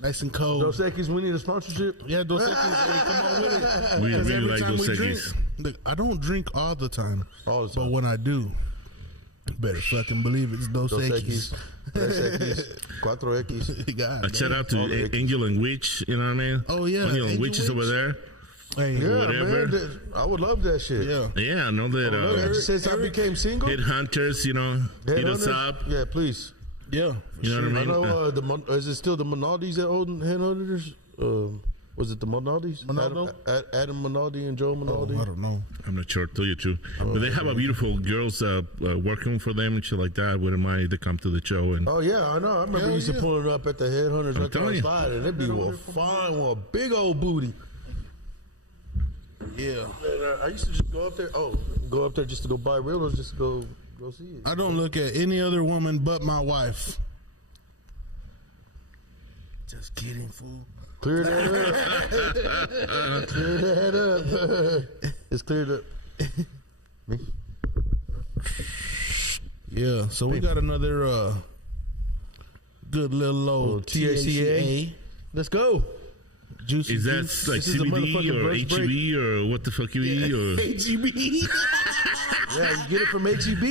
Nice and cold. Dos Equis, we need a sponsorship. Yeah, Dos Equis. Hey, come on with it. We really every like time Dos we Equis. Look, I don't drink all the time. All the time. But when I do, you better fucking believe it's Dos Equis. 3X, 4X. God, A shout out to Angel and Witch, you know what I mean? Oh, yeah. Angel and Witch is over there. Hey, Yeah, Whatever. man. I would love that shit. yeah. Yeah, I know that Since I became single, headhunters, hit us Headhunter? up. Yeah, please. Yeah. You know what I I mean? know. Is it still the Minaldis that own Headhunters? Was it the Minaldis? Minaldo? Adam Minaldi and Joe Minaldi. I don't know. I'm not sure, tell you the truth. But they have a beautiful girls working for them and shit like that. I wouldn't mind if they come to the show. And Oh yeah, I know. I remember used to pull it up at the Headhunters right telling you. outside, and it'd be fine with a big old booty. Yeah. And, I used to just go up there. Go up there just to go buy reels, just to go see it. I don't look at any other woman but my wife. Just kidding, fool. Clear that up. Clear that up. It's cleared up. Me? Yeah, so we got another good little old THCA. Let's go. Juicy is that juice. like This is a CBD motherfucking or break. HEB or what the fuck you eat? Or HEB. Yeah, you get it from HEB.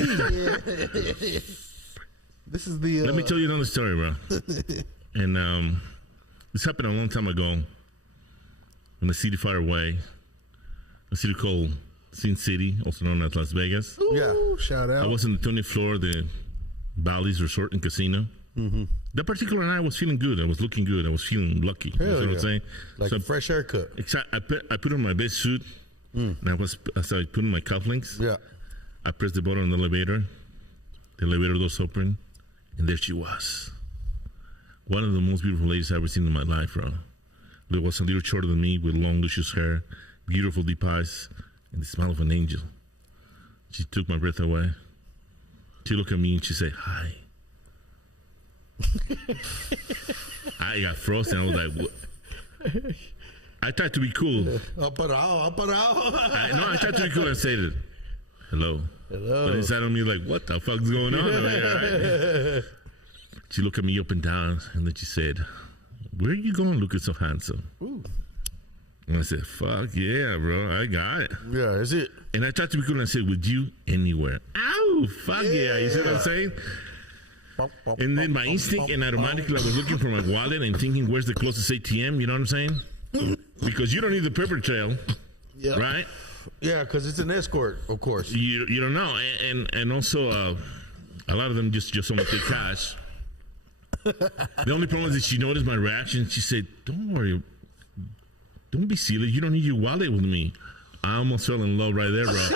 This is the. Let me tell you another story, bro. And this happened a long time ago in a city far away, a city called Sin City, also known as Las Vegas. Yeah. Ooh, shout out. I was on the 20th floor of the Bally's Resort and Casino. That particular night, I was feeling good. I was looking good. I was feeling lucky. You know what I'm saying? Like a fresh haircut. I put on my best suit, and as I put on my cufflinks, Yeah. I pressed the button on the elevator. The elevator doors open, and there she was. One of the most beautiful ladies I've ever seen in my life, bro. There was a little shorter than me with long, luscious hair, beautiful deep eyes, and the smile of an angel. She took my breath away. She looked at me and she said, "Hi." I got frozen. I was like, what? I tried to be cool. Aparao. I tried to be cool and said, "Hello." But inside of me, like, what the fuck's going on over here? She looked at me up and down, and then she said, "Where are you going looking so handsome?" Ooh. And I said, "Fuck yeah, bro, I got it." Yeah, is it? And I tried to be cool and I said, "With you, anywhere." Ow, fuck yeah. You see what I'm saying? And then my instinct and automatically I was looking for my wallet and thinking, where's the closest ATM? You know what I'm saying? Because you don't need the paper trail, right? Yeah, because it's an escort, of course. You don't know. And also, a lot of them just want to take cash. The only problem is that she noticed my reaction. She said, "Don't worry. Don't be silly. You don't need your wallet with me." I almost fell in love right there, bro.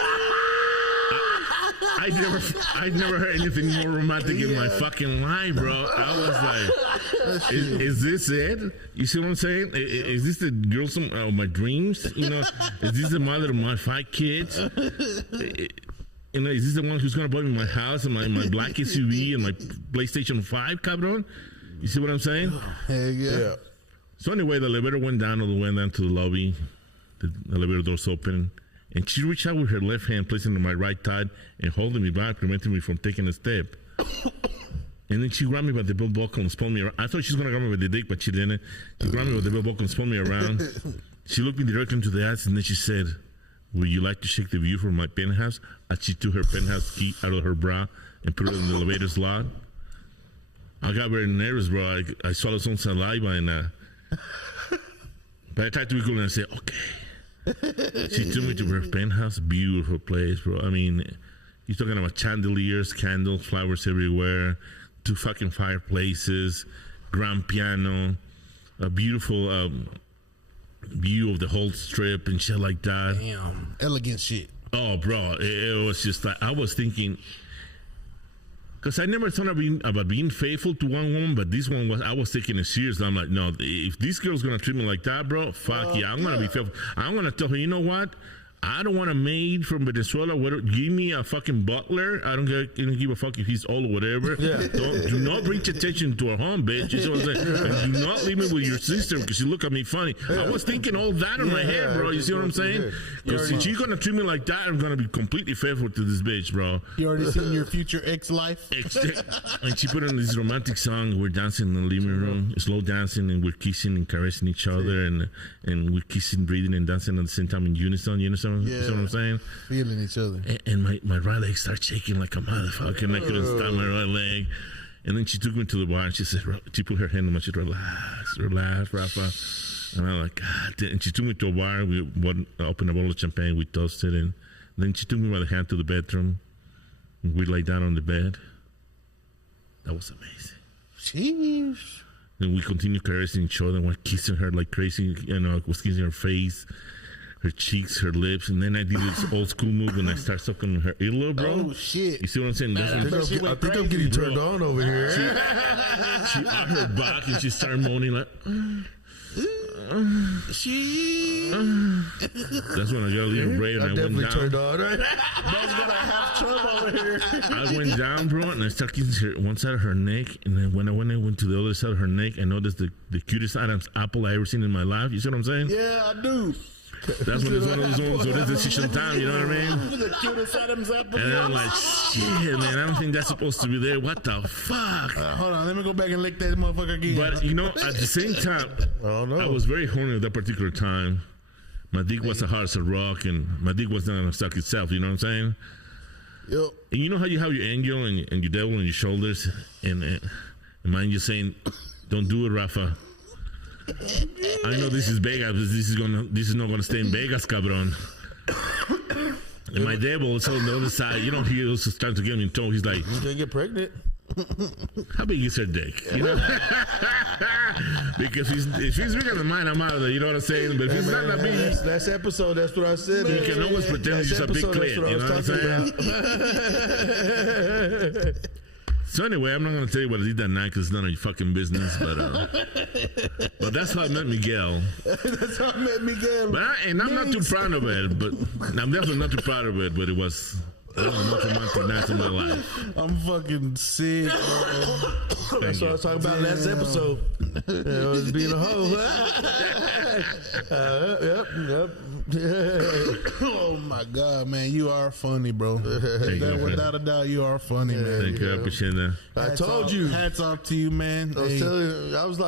I'd never heard anything more romantic in my fucking life, bro. I was like, is this it? You see what I'm saying? Is this the girl of my dreams? You know, is this the mother of my 5 kids? You know, is this the one who's gonna buy me my house and my black SUV and my PlayStation 5, cabron? You see what I'm saying? Hey, yeah. So anyway, the elevator went down all the way down to the lobby. The elevator doors open. And she reached out with her left hand, placing it on my right thigh and holding me back, preventing me from taking a step. And then she grabbed me by the belt buckle and spun me around. I thought she was going to grab me by the dick, but she didn't. She grabbed me by the belt buckle and spun me around. She looked me directly into the eyes, and then she said, "Would you like to shake the view from my penthouse?" And she took her penthouse key out of her bra and put it in the elevator slot. I got very nervous, bro. I swallowed some saliva, and but I tried to be cool, and I said, "Okay." She took me to her penthouse, beautiful place, bro. I mean, you're talking about chandeliers, candles, flowers everywhere, 2 fucking fireplaces, grand piano, a beautiful view of the whole strip and shit like that. Damn, elegant shit. Oh, bro, it was just like, I was thinking, because I never thought about being faithful to one woman, but this one I was taking it serious. I'm like, no, if this girl's going to treat me like that, bro, fuck yeah, I'm going to be faithful. I'm going to tell her, you know what? I don't want a maid from Venezuela. Give me a fucking butler. I don't give a fuck if he's old or whatever. Yeah. Do not bring attention to our home, bitch. You know what I'm saying? And do not leave me with your sister because she look at me funny. I was thinking all that in my head, bro. You see what I'm saying? Because if she's gonna treat me like that, I'm gonna be completely faithful to this bitch, bro. You already seen your future ex-life? And she put on this romantic song. We're dancing in the living room, slow dancing, and we're kissing and caressing each other, and we're kissing, breathing, and dancing at the same time in unison. You know what I'm saying? Feeling each other. And my right leg started shaking like a motherfucker, and I couldn't stop my right leg. And then she took me to the bar, and she said, she put her hand on my shoulder, relax, Rafa. And I'm like, God. And she took me to a bar. We opened a bottle of champagne. We toasted, and then she took me by the hand to the bedroom. And we lay down on the bed. That was amazing. Jeez. Then we continued caressing each other. And we're kissing her like crazy. You know, I was kissing her face, her cheeks, her lips, and then I did this old school move and I start sucking her earlobe, bro. Oh shit! You see what I'm saying? I think I'm getting turned on over here. She on her back and she started moaning like. That's when I got a little brave and I definitely went down. turned on, right? Bro's got a half turbo over here. I went down, bro, and I started kissing her one side of her neck, and then when I went to the other side of her neck, I noticed the cutest Adam's apple I ever seen in my life. You see what I'm saying? Yeah, I do. That's when it's one of those ones where there's decision time, you know what I mean? The cutest Adam's apple. And I'm like, shit, man, I don't think that's supposed to be there. What the fuck? Hold on, let me go back and lick that motherfucker again. But, you know, at the same time, I was very horny at that particular time. My dick was as hard as a rock, and my dick was not going to suck itself, you know what I'm saying? Yep. And you know how you have your angel and your devil on your shoulders, and mine just saying, don't do it, Rafa. I know this is Vegas, but this is not gonna stay in Vegas, cabron. And my dad will also on the other side, you know, he was starting to get me in tone. He's like, He's gonna get pregnant. how big is her dick? You know? Because if he's bigger than mine, I'm out of there. You know what I'm saying? But if he's not that big, Last episode, that's what I said. you can always pretend he's just a big clit. You know what I'm saying? So anyway, I'm not going to tell you what I did that night because it's none of your fucking business. But that's how I met Miguel. That's how I met Miguel. But I'm not too proud of it. But I'm definitely not too proud of it. But it was one of the most romantic nights of my life. I'm fucking sick. That's what I was talking about last episode. It was being a hoe. Yep. Oh my God, man, you are funny, bro. Without a doubt, you are funny, man. Thank you. I appreciate that. I told you. Hats off to you, man. I was telling you, I was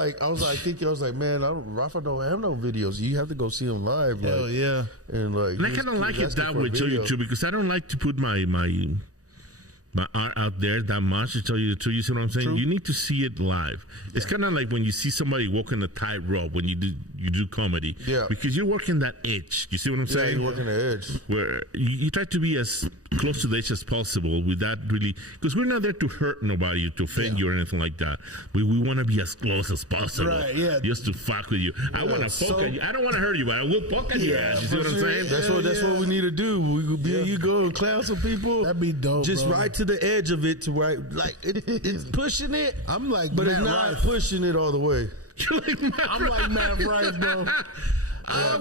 like, man, Rafa don't have no videos. You have to go see him live. Hell yeah. And like, And I kind of like it that way, tell you the truth, because I don't like to put my art out there that much, to tell you the truth. You see what I'm saying? True. You need to see it live. Yeah. It's kind of like when you see somebody walking a tightrope when you do comedy. Yeah. Because you're working that edge. You see what I'm saying? Yeah, you're working the edge. Where you try to be as close to the edge as possible without really, because we're not there to hurt nobody, to offend you or anything like that. We want to be as close as possible. Right, yeah. Just to fuck with you. I want to poke at you. I don't want to hurt you, but I will poke at your ass. You see what I'm saying? That's what we need to do. You go and clown some people. That'd be dope, Just bro. right to the edge of it, to right, like it's pushing it. I'm like, but Matt it's not Rife. pushing it all the way. I'm like Matt Rife, bro.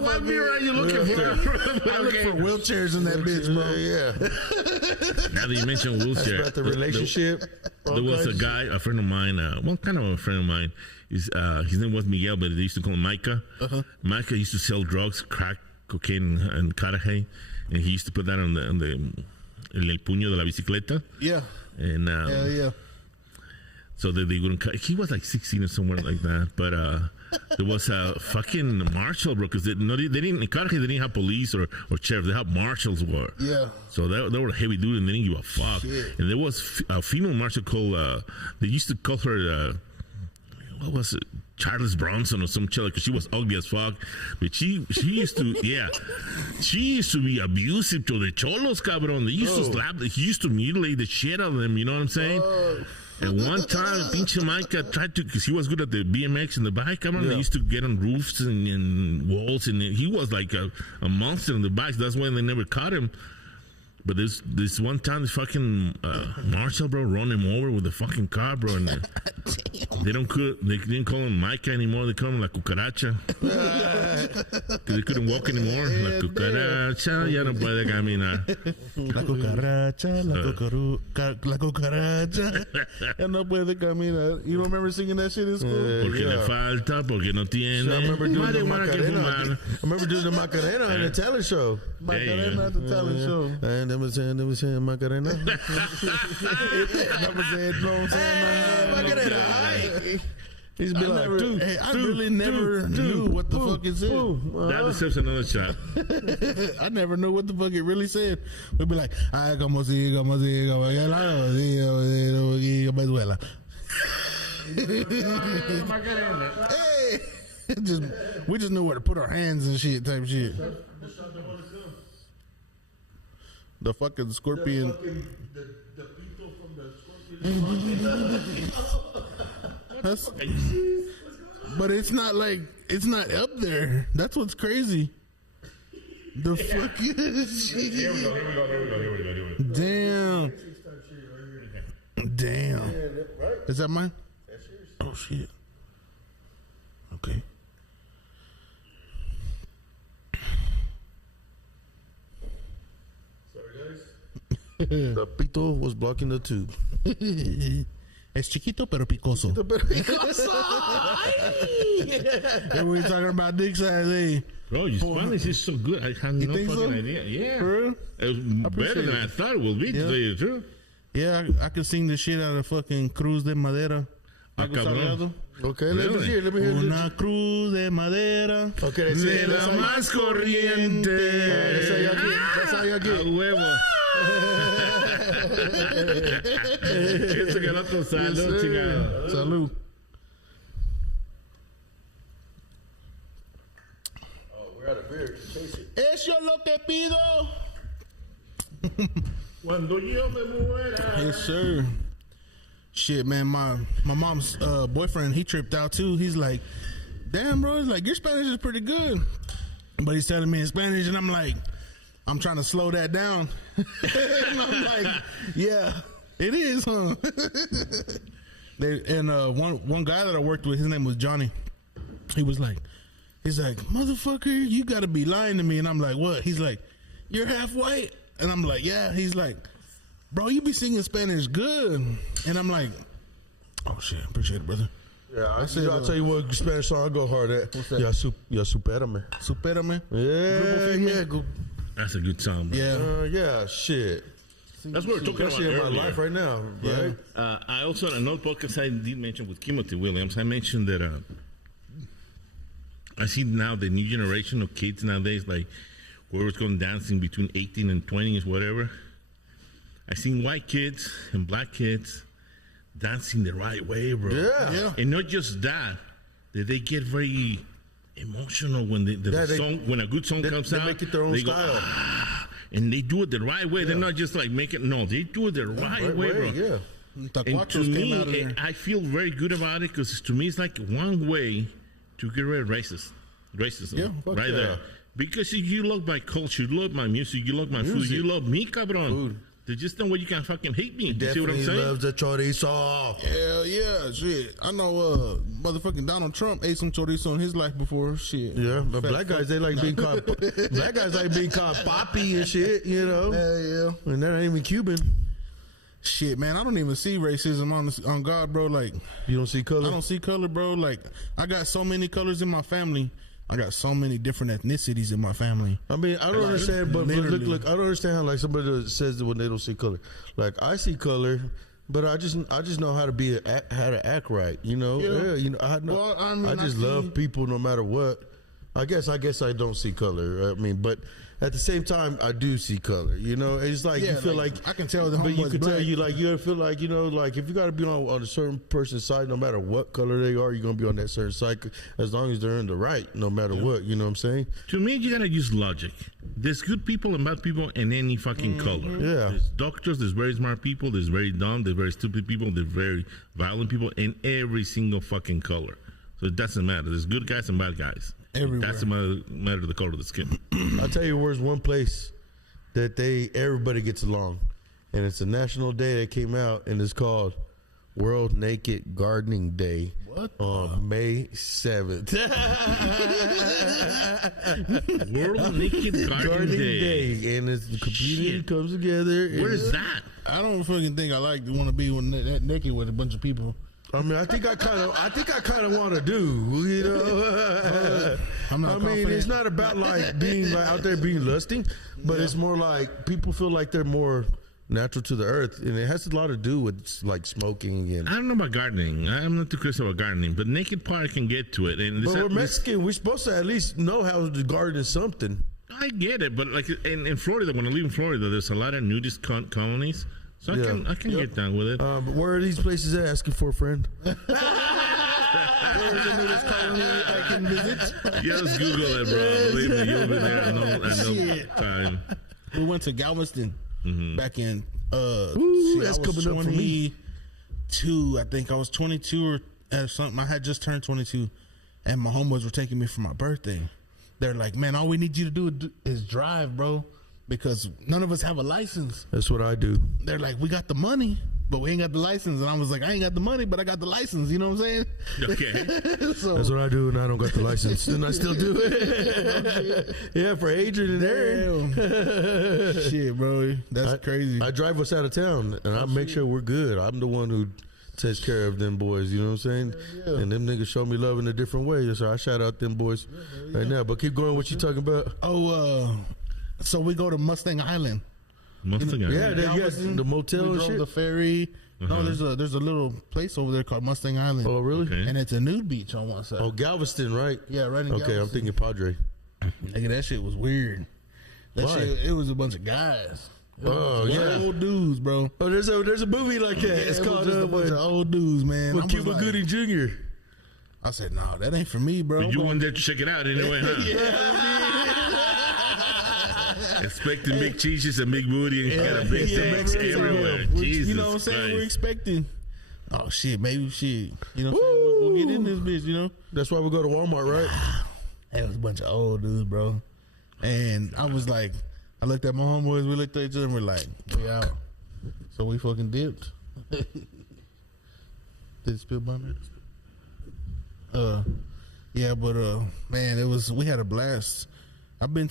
What mirror are you looking for? I look for wheelchairs in that bitch, bro. Yeah. Now that you mentioned wheelchair, About the relationship. there was a guy, a friend of mine, kind of a friend of mine. His name was Miguel, but they used to call him Micah. Micah used to sell drugs, crack, cocaine, and caraje, and he used to put that on el puño de la bicicleta. Yeah. And Hell yeah. so that they wouldn't cut. He was like 16 or somewhere like that. But there was a fucking marshal, bro, because they didn't in Carajé, they didn't have police or sheriff. They had marshals. Yeah. So they were heavy duty and they didn't give a fuck. Shit. And there was a female marshal called, they used to call her, what was it? Charles Bronson or some chick, because she was ugly as fuck. But she used to, she used to be abusive to the cholos, cabrón. They used to slap, he used to mutilate the shit out of them, you know what I'm saying? And one time, pinche Micah tried to, because he was good at the BMX and the bike, cabrón. They used to get on roofs and walls, and he was like a monster on the bikes. That's why they never caught him. But this one time, this fucking marshal, bro, run him over with the fucking car, bro. And they didn't call him Micah anymore. They call him La Cucaracha. Because they couldn't walk anymore. La Cucaracha, ya no puede caminar. La cucaracha, la cucaracha. Ya no puede caminar. You don't remember singing that shit in school? Porque le falta, porque no tiene. I remember doing the marihuana que fumar. Macarena. I remember doing the Macarena on the talent show. Macarena at the talent show. And they were saying Macarena. Never said no, Macarena. He's be like, I really never knew what the fuck it said. That deserves another shot. I never knew what the fuck it really said. We'd be like, ay, como si, Venezuela. Hey, we just knew where to put our hands and shit, type shit. The fucking scorpion. The people from the scorpion. But it's not like, it's not up there. That's what's crazy. The fucking shit. Here we go. Damn. Damn. Is that mine? Oh shit. Okay. The pito was blocking the tube. Es chiquito pero picoso. And we talking about dick size, eh? Bro, your Spanish is so good. I had no think fucking so? idea. Yeah. For real? It was better than I thought it would be, to tell you the truth. Yeah, I can sing the shit out of fucking Cruz de Madera. Cabrón. Okay, let me hear Una cruz de madera. Okay, De la más corriente. That's how y'all get. A huevo. Eso que el otro salud, chingado. Salud. Oh, we're out of beer. Taste it. Eso lo que pido. Cuando yo me muera. Yes, sir. Shit, man, my mom's boyfriend, he tripped out too. He's like, damn, bro, he's like, your Spanish is pretty good. But he's telling me in Spanish, and I'm like, I'm trying to slow that down. And I'm like, yeah, it is, huh? One guy that I worked with, his name was Johnny. He's like, motherfucker, you gotta be lying to me. And I'm like, what? He's like, you're half white. And I'm like, yeah. He's like, bro, you be singing Spanish good. And I'm like, oh shit, appreciate it, brother. Yeah, I'll tell you what Spanish song I go hard at. What's that? Ya supérame. Supérame. Yeah. That's a good song, bro. Yeah. Yeah, shit. That's what we're talking about Especially in my earlier. life right now, right? I also, on another podcast I did mention with Timothy Williams, I mentioned that I see now the new generation of kids nowadays, like whoever's going dancing between 18 and 20 is whatever. I seen white kids and black kids dancing the right way, bro. Yeah. And not just that they get very emotional when when a good song comes they out. make it their own style. And they do it the right way. They're not just like they do it the right way, bro. Yeah. And to Tacuachos came out of me, there. I feel very good about it because to me, it's like one way to get rid of racism. Yeah, Right yeah. there. Because if you love my culture, you love my music, you love my food, you love me, cabron. Food. There's just no way you can fucking hate me. You see what I'm Definitely saying? loves the chorizo. Hell yeah, shit. I know motherfucking Donald Trump ate some chorizo in his life before. Shit. Yeah, but Fat black guys, fuck. they like being called. Black guys like being called poppy and shit, you know. Hell yeah. And that ain't even Cuban. Shit, man, I don't even see racism on God, bro. Like, You don't see color. I don't see color, bro. Like, I got so many colors in my family. I got so many different ethnicities in my family. I mean, I don't understand, but literally. look, I don't understand how like somebody that says that when they don't see color. Like I see color, but I just know how to act right. You know, Yeah. you know, Well, I mean, I just I see- love people no matter what. I guess I don't see color. I mean, but at the same time, I do see color. You know, it's like Yeah, you feel like, like I can tell the but you homeboy's can tell black. you feel like like if you got to be on a certain person's side, no matter what color they are, you're gonna be on that certain side as long as they're in the right, no matter what. You know what I'm saying? To me, you gotta use logic. There's good people and bad people in any fucking color. Yeah. There's doctors, there's very smart people, there's very dumb, there's very stupid people, there's very violent people in every single fucking color. So it doesn't matter. There's good guys and bad guys. Everywhere. It doesn't matter the color of the skin. I'll tell you where's one place that everybody gets along, and it's a national day that came out, and it's called World Naked Gardening Day. What? On May 7th. World Naked Gardening Day. And it's the community Shit. comes together. Where is that? I don't fucking think I want to be that naked with a bunch of people. I mean, I think I kind of want to do, you know. I'm not I mean, confident. it's not about like being like out there being lusting, but it's more like people feel like they're more natural to the earth, and it has a lot to do with like smoking and. I don't know about gardening. I'm not too curious about gardening, but naked part I can get to it. And But we're Mexican. We're supposed to at least know how to garden something. I get it, but like in Florida, when I live in Florida, there's a lot of nudist colonies, so Yeah. I can get down with it. But where are these places at? Asking for a friend. Where's the newest colony I can visit? Yeah, just Google it, bro. Believe me, you'll be there at no Shit. time. We went to Galveston back in. That's I was coming up for me. 22. I think I was 22 or something. I had just turned 22, and my homeboys were taking me for my birthday. They're like, "Man, all we need you to do is drive, bro, because none of us have a license." That's what I do. They're like, "We got the money, but we ain't got the license." And I was like, "I ain't got the money, but I got the license." You know what I'm saying? Okay. So That's what I do, and I don't got the license, and I still do it. Yeah, for Adrian and Aaron. damn. Shit, bro, that's crazy. I drive us out of town, and I make sure we're good. I'm the one who takes care of them boys. You know what I'm saying? Yeah. And them niggas show me love in a different way. So I shout out them boys right now. But keep going. What you talking about? So we go to Mustang Island. Mustang. Yeah, they got Galveston, the motel we and drove shit. the ferry. No, there's a little place over there called Mustang Island. Oh, really? Okay. And it's a nude beach on one side. Oh, Galveston, right? Yeah, right in Okay, I'm Galveston. thinking Padre. Nigga, that shit was weird. That Why? shit, it was a bunch of guys. It was Oh, a bunch of yeah. old dudes, bro. Oh, there's a movie like that. Yeah, It's it was called just a bunch of with old dudes, man. I was Cuba like- Gooding Jr. I said, no, that ain't for me, bro. You went there to check it out anyway, huh? Expecting big cheeses and big booty and kind of big things everywhere. Jesus you know what I'm saying? Christ. We're expecting. Oh shit, maybe shit. You know what I'm saying? We'll get in this bitch, you know? That's why we go to Walmart, right? That was a bunch of old dudes, bro. And I was like, I looked at my homeboys, we looked at each other and we're like, we out. So we fucking dipped. Did it spill by me? Yeah, but man, we had a blast. I've been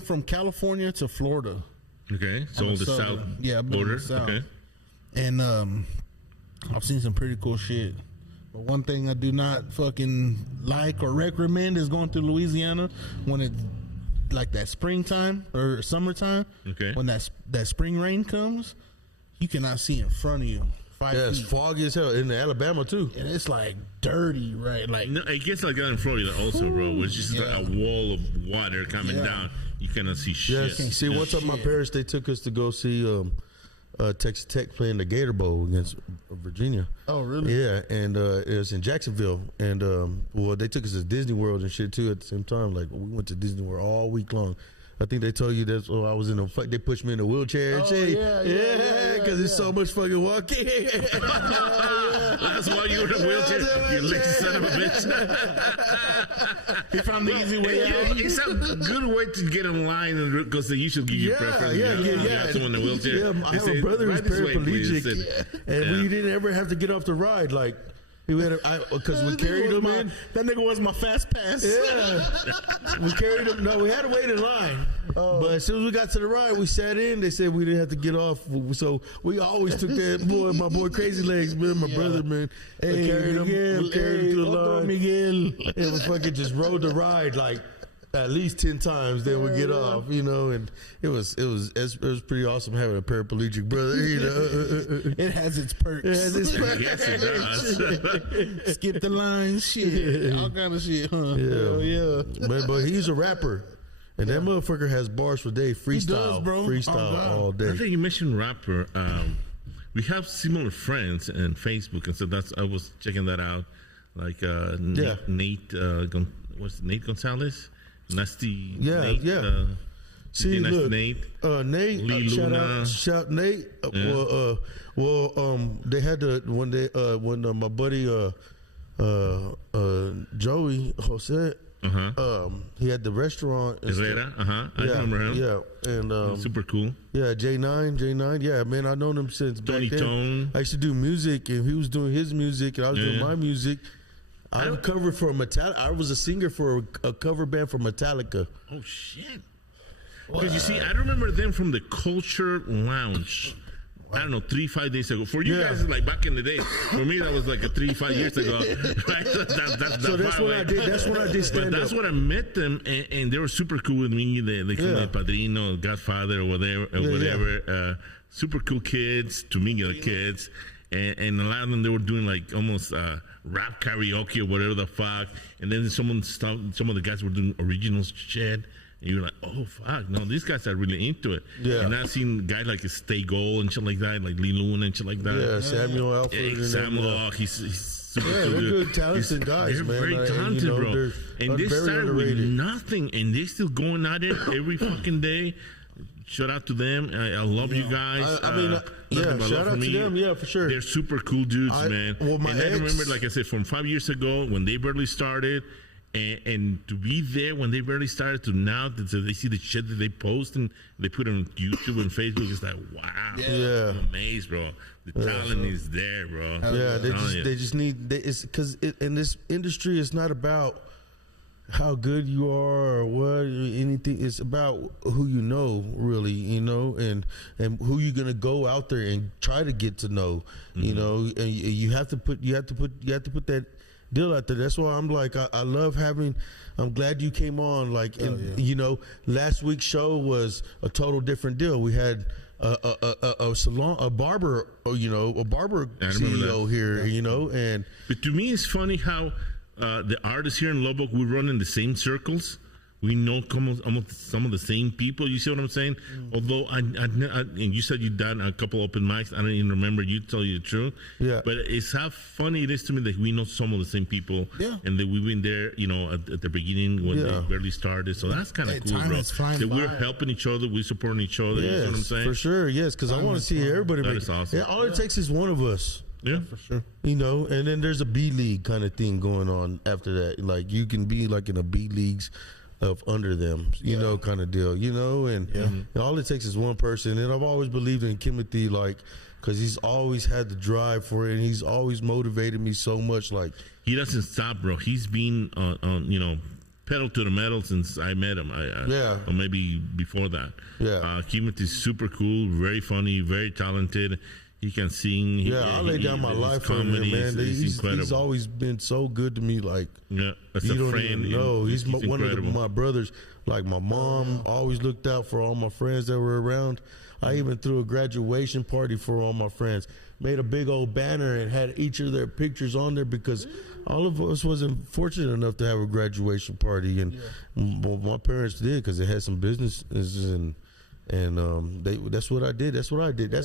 from California to Florida. Okay, so the south border. South. Okay, and I've seen some pretty cool shit. But one thing I do not fucking like or recommend is going through Louisiana when it's like that springtime or summertime. Okay, when that spring rain comes, you cannot see in front of you. It's foggy as hell in Alabama too, and it's like dirty, right? Like no, it gets like that in Florida also, bro. It's just like a wall of water coming down. You cannot see shit. Yes. See, one time my parents they took us to go see Texas Tech playing the Gator Bowl against Virginia. Oh, really? Yeah, and it was in Jacksonville, and they took us to Disney World and shit too at the same time. Like we went to Disney World all week long. I think they told you that. I was in a fight. They pushed me in a wheelchair and shit. Yeah, because it's so much fucking walking. That's why you were in a wheelchair. You lazy son of a bitch. He found the easy way out. It's a good way to get in line because they usually give you preference. You have someone in a wheelchair. Yeah, I have a brother who's paraplegic, and we didn't ever have to get off the ride. Like. Because we carried him in. That nigga was my fast pass. Yeah. We carried him. No, we had to wait in line. But as soon as we got to the ride, we sat in. They said we didn't have to get off. So we always took my boy Crazy Legs, man, my brother, man. Hey, carried him. We carried him through the line. Miguel. And we fucking just rode the ride like at least 10 times. Then we get off, you know, and it was pretty awesome having a paraplegic brother, you know. It has its perks. Yes, it does. Skip the line, shit, all kind of shit, huh? Yeah. But he's a rapper, and that motherfucker has bars for days. Freestyle, he does, bro. Freestyle all day. I think you mentioned rapper. We have similar friends on Facebook, and so I was checking that out. Like Nate, what's Nate Gonzalez? Nasty Nate. See, Nasty look, Nate. Nate, Lee Luna. shout Nate. They had when my buddy Joey Jose, he had the restaurant. Herrera, I remember him. Yeah, and super cool. Yeah, J9. Yeah, man, I've known him since Tony back then. Tone. I used to do music, and he was doing his music, and I was doing my music. I covered for Metallica. I was a singer for a cover band for Metallica. Oh shit! Because you see, I remember them from the Culture Lounge. I don't know, 3-5 days ago. For you guys, like back in the day. For me, that was like 3-5 years ago. Right? That's what I did. That's when I did stand up. That's when I met them, and they were super cool with me. They call me Padrino, Godfather, or whatever. Super cool kids, to me, kids. And a lot of them, they were doing like almost rap karaoke or whatever the fuck. And then some of the guys were doing original shit. And you were like, oh fuck, no, these guys are really into it. Yeah. And I've seen guys like Stay Gold and shit like that, like Lee Luna and shit like that. Yeah, Samuel Alford. Samuel, he's super cool. They're good, talented guys, they're man. Very talented, bro. And they started with nothing, and they're still going at it every fucking day. Shout out to them. I love you guys. Shout out to them. Yeah, for sure. They're super cool dudes, man. Well, and I remember, like I said, from 5 years ago when they barely started, and to be there when they barely started to now, so they see the shit that they post and they put on YouTube and Facebook. It's like, wow, I'm amazed, bro. The talent is there, bro. Yeah, they just need. It's because in this industry, it's not about how good you are or what anything. It's about who you know, really, you know, and who you're gonna go out there and try to get to know, you know. And you have to put that deal out there. That's why I'm like, I love having. I'm glad you came on. Like, you know, last week's show was a total different deal. We had a salon, a barber CEO here, you know, and but to me, it's funny how. The artists here in Lubbock, we run in the same circles. we know almost some of the same people. You see what I'm saying? Although and you said you done a couple open mics. I don't even remember. You tell you the truth. Yeah. But it's how funny it is to me that we know some of the same people. Yeah. And that we've been there, at the beginning when they barely started. So that's kind of cool, time bro. is flying That we're by. helping each other, we're supporting each other. You know what I'm Yes, saying? for sure. Yes, because I want to see everybody. That is awesome. Yeah, all it takes is one of us. Yeah, For sure. And then there's a B league kind of thing going on after that. Like you can be like in a B leagues of under them, kind of deal, and all it takes is one person. And I've always believed in Timothy, like, because he's always had the drive for it, and he's always motivated me so much. Like he doesn't stop, bro. He's been on pedal to the metal since I met him. Or maybe before that. Yeah. Timothy's super cool, very funny, very talented. He can sing. I lay down my life for him, man. He's always been so good to me. Like, as you a don't friend. even know. He's one of incredible. my brothers. Like my mom always looked out for all my friends that were around. I even threw a graduation party for all my friends. Made a big old banner and had each of their pictures on there because all of us wasn't fortunate enough to have a graduation party, and my parents did because they had some businesses and that's what I did. That's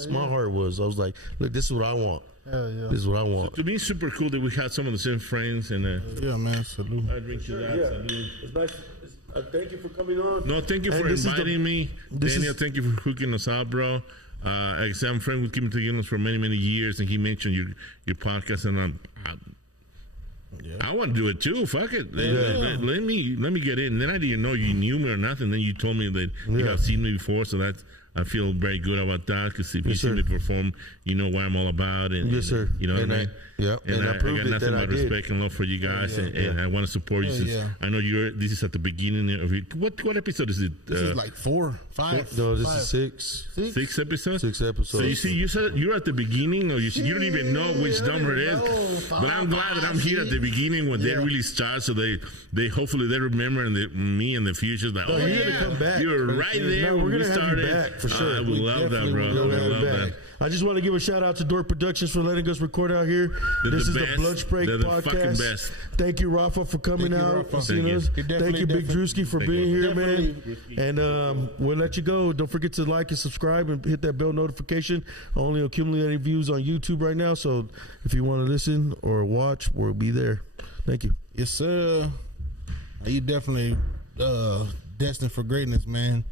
my heart was. I was like, look, this is what I want. This is what I want. To me, it's super cool that we had some of the same friends. And Yeah, man. Salute. I drink to that. Salute. It's nice. Thank you for coming on. No, thank you for inviting me. Daniel, thank you for hooking us up, bro. Like I said, I'm friends with Kim Guinness for many, many years, and he mentioned your podcast, and I want to do it too. Fuck it. Let me get in. Then I didn't know you knew me or nothing. Then you told me that you have seen me before, so I feel very good about that because if you see me perform, you know what I'm all about. And, yes, sir. You know what I mean? Yeah. And I got proved nothing but did. respect and love for you guys, and I want to support you. Since I know this is at the beginning of it. What episode is it? This is like 4, 5. No, this is 6. 6 episodes? 6 episodes. So you see, you said you're at the beginning, or you don't even know which number it is. But I'm glad that I'm here at the beginning when they really start, so they hopefully they remember me in the future. Like, you're gonna come back. You're right there when we started. Back for sure. I would love that, bro. I would love that. I just want to give a shout out to Dork Productions for letting us record out here. This is the Blood Break podcast. Best. Thank you, Rafa, for coming out. Thank you, Big Drewski, for being here, man. And we'll let you go. Don't forget to like and subscribe and hit that bell notification. Only accumulating views on YouTube right now. So if you want to listen or watch, we'll be there. Thank you. Yes, sir. You definitely destined for greatness, man.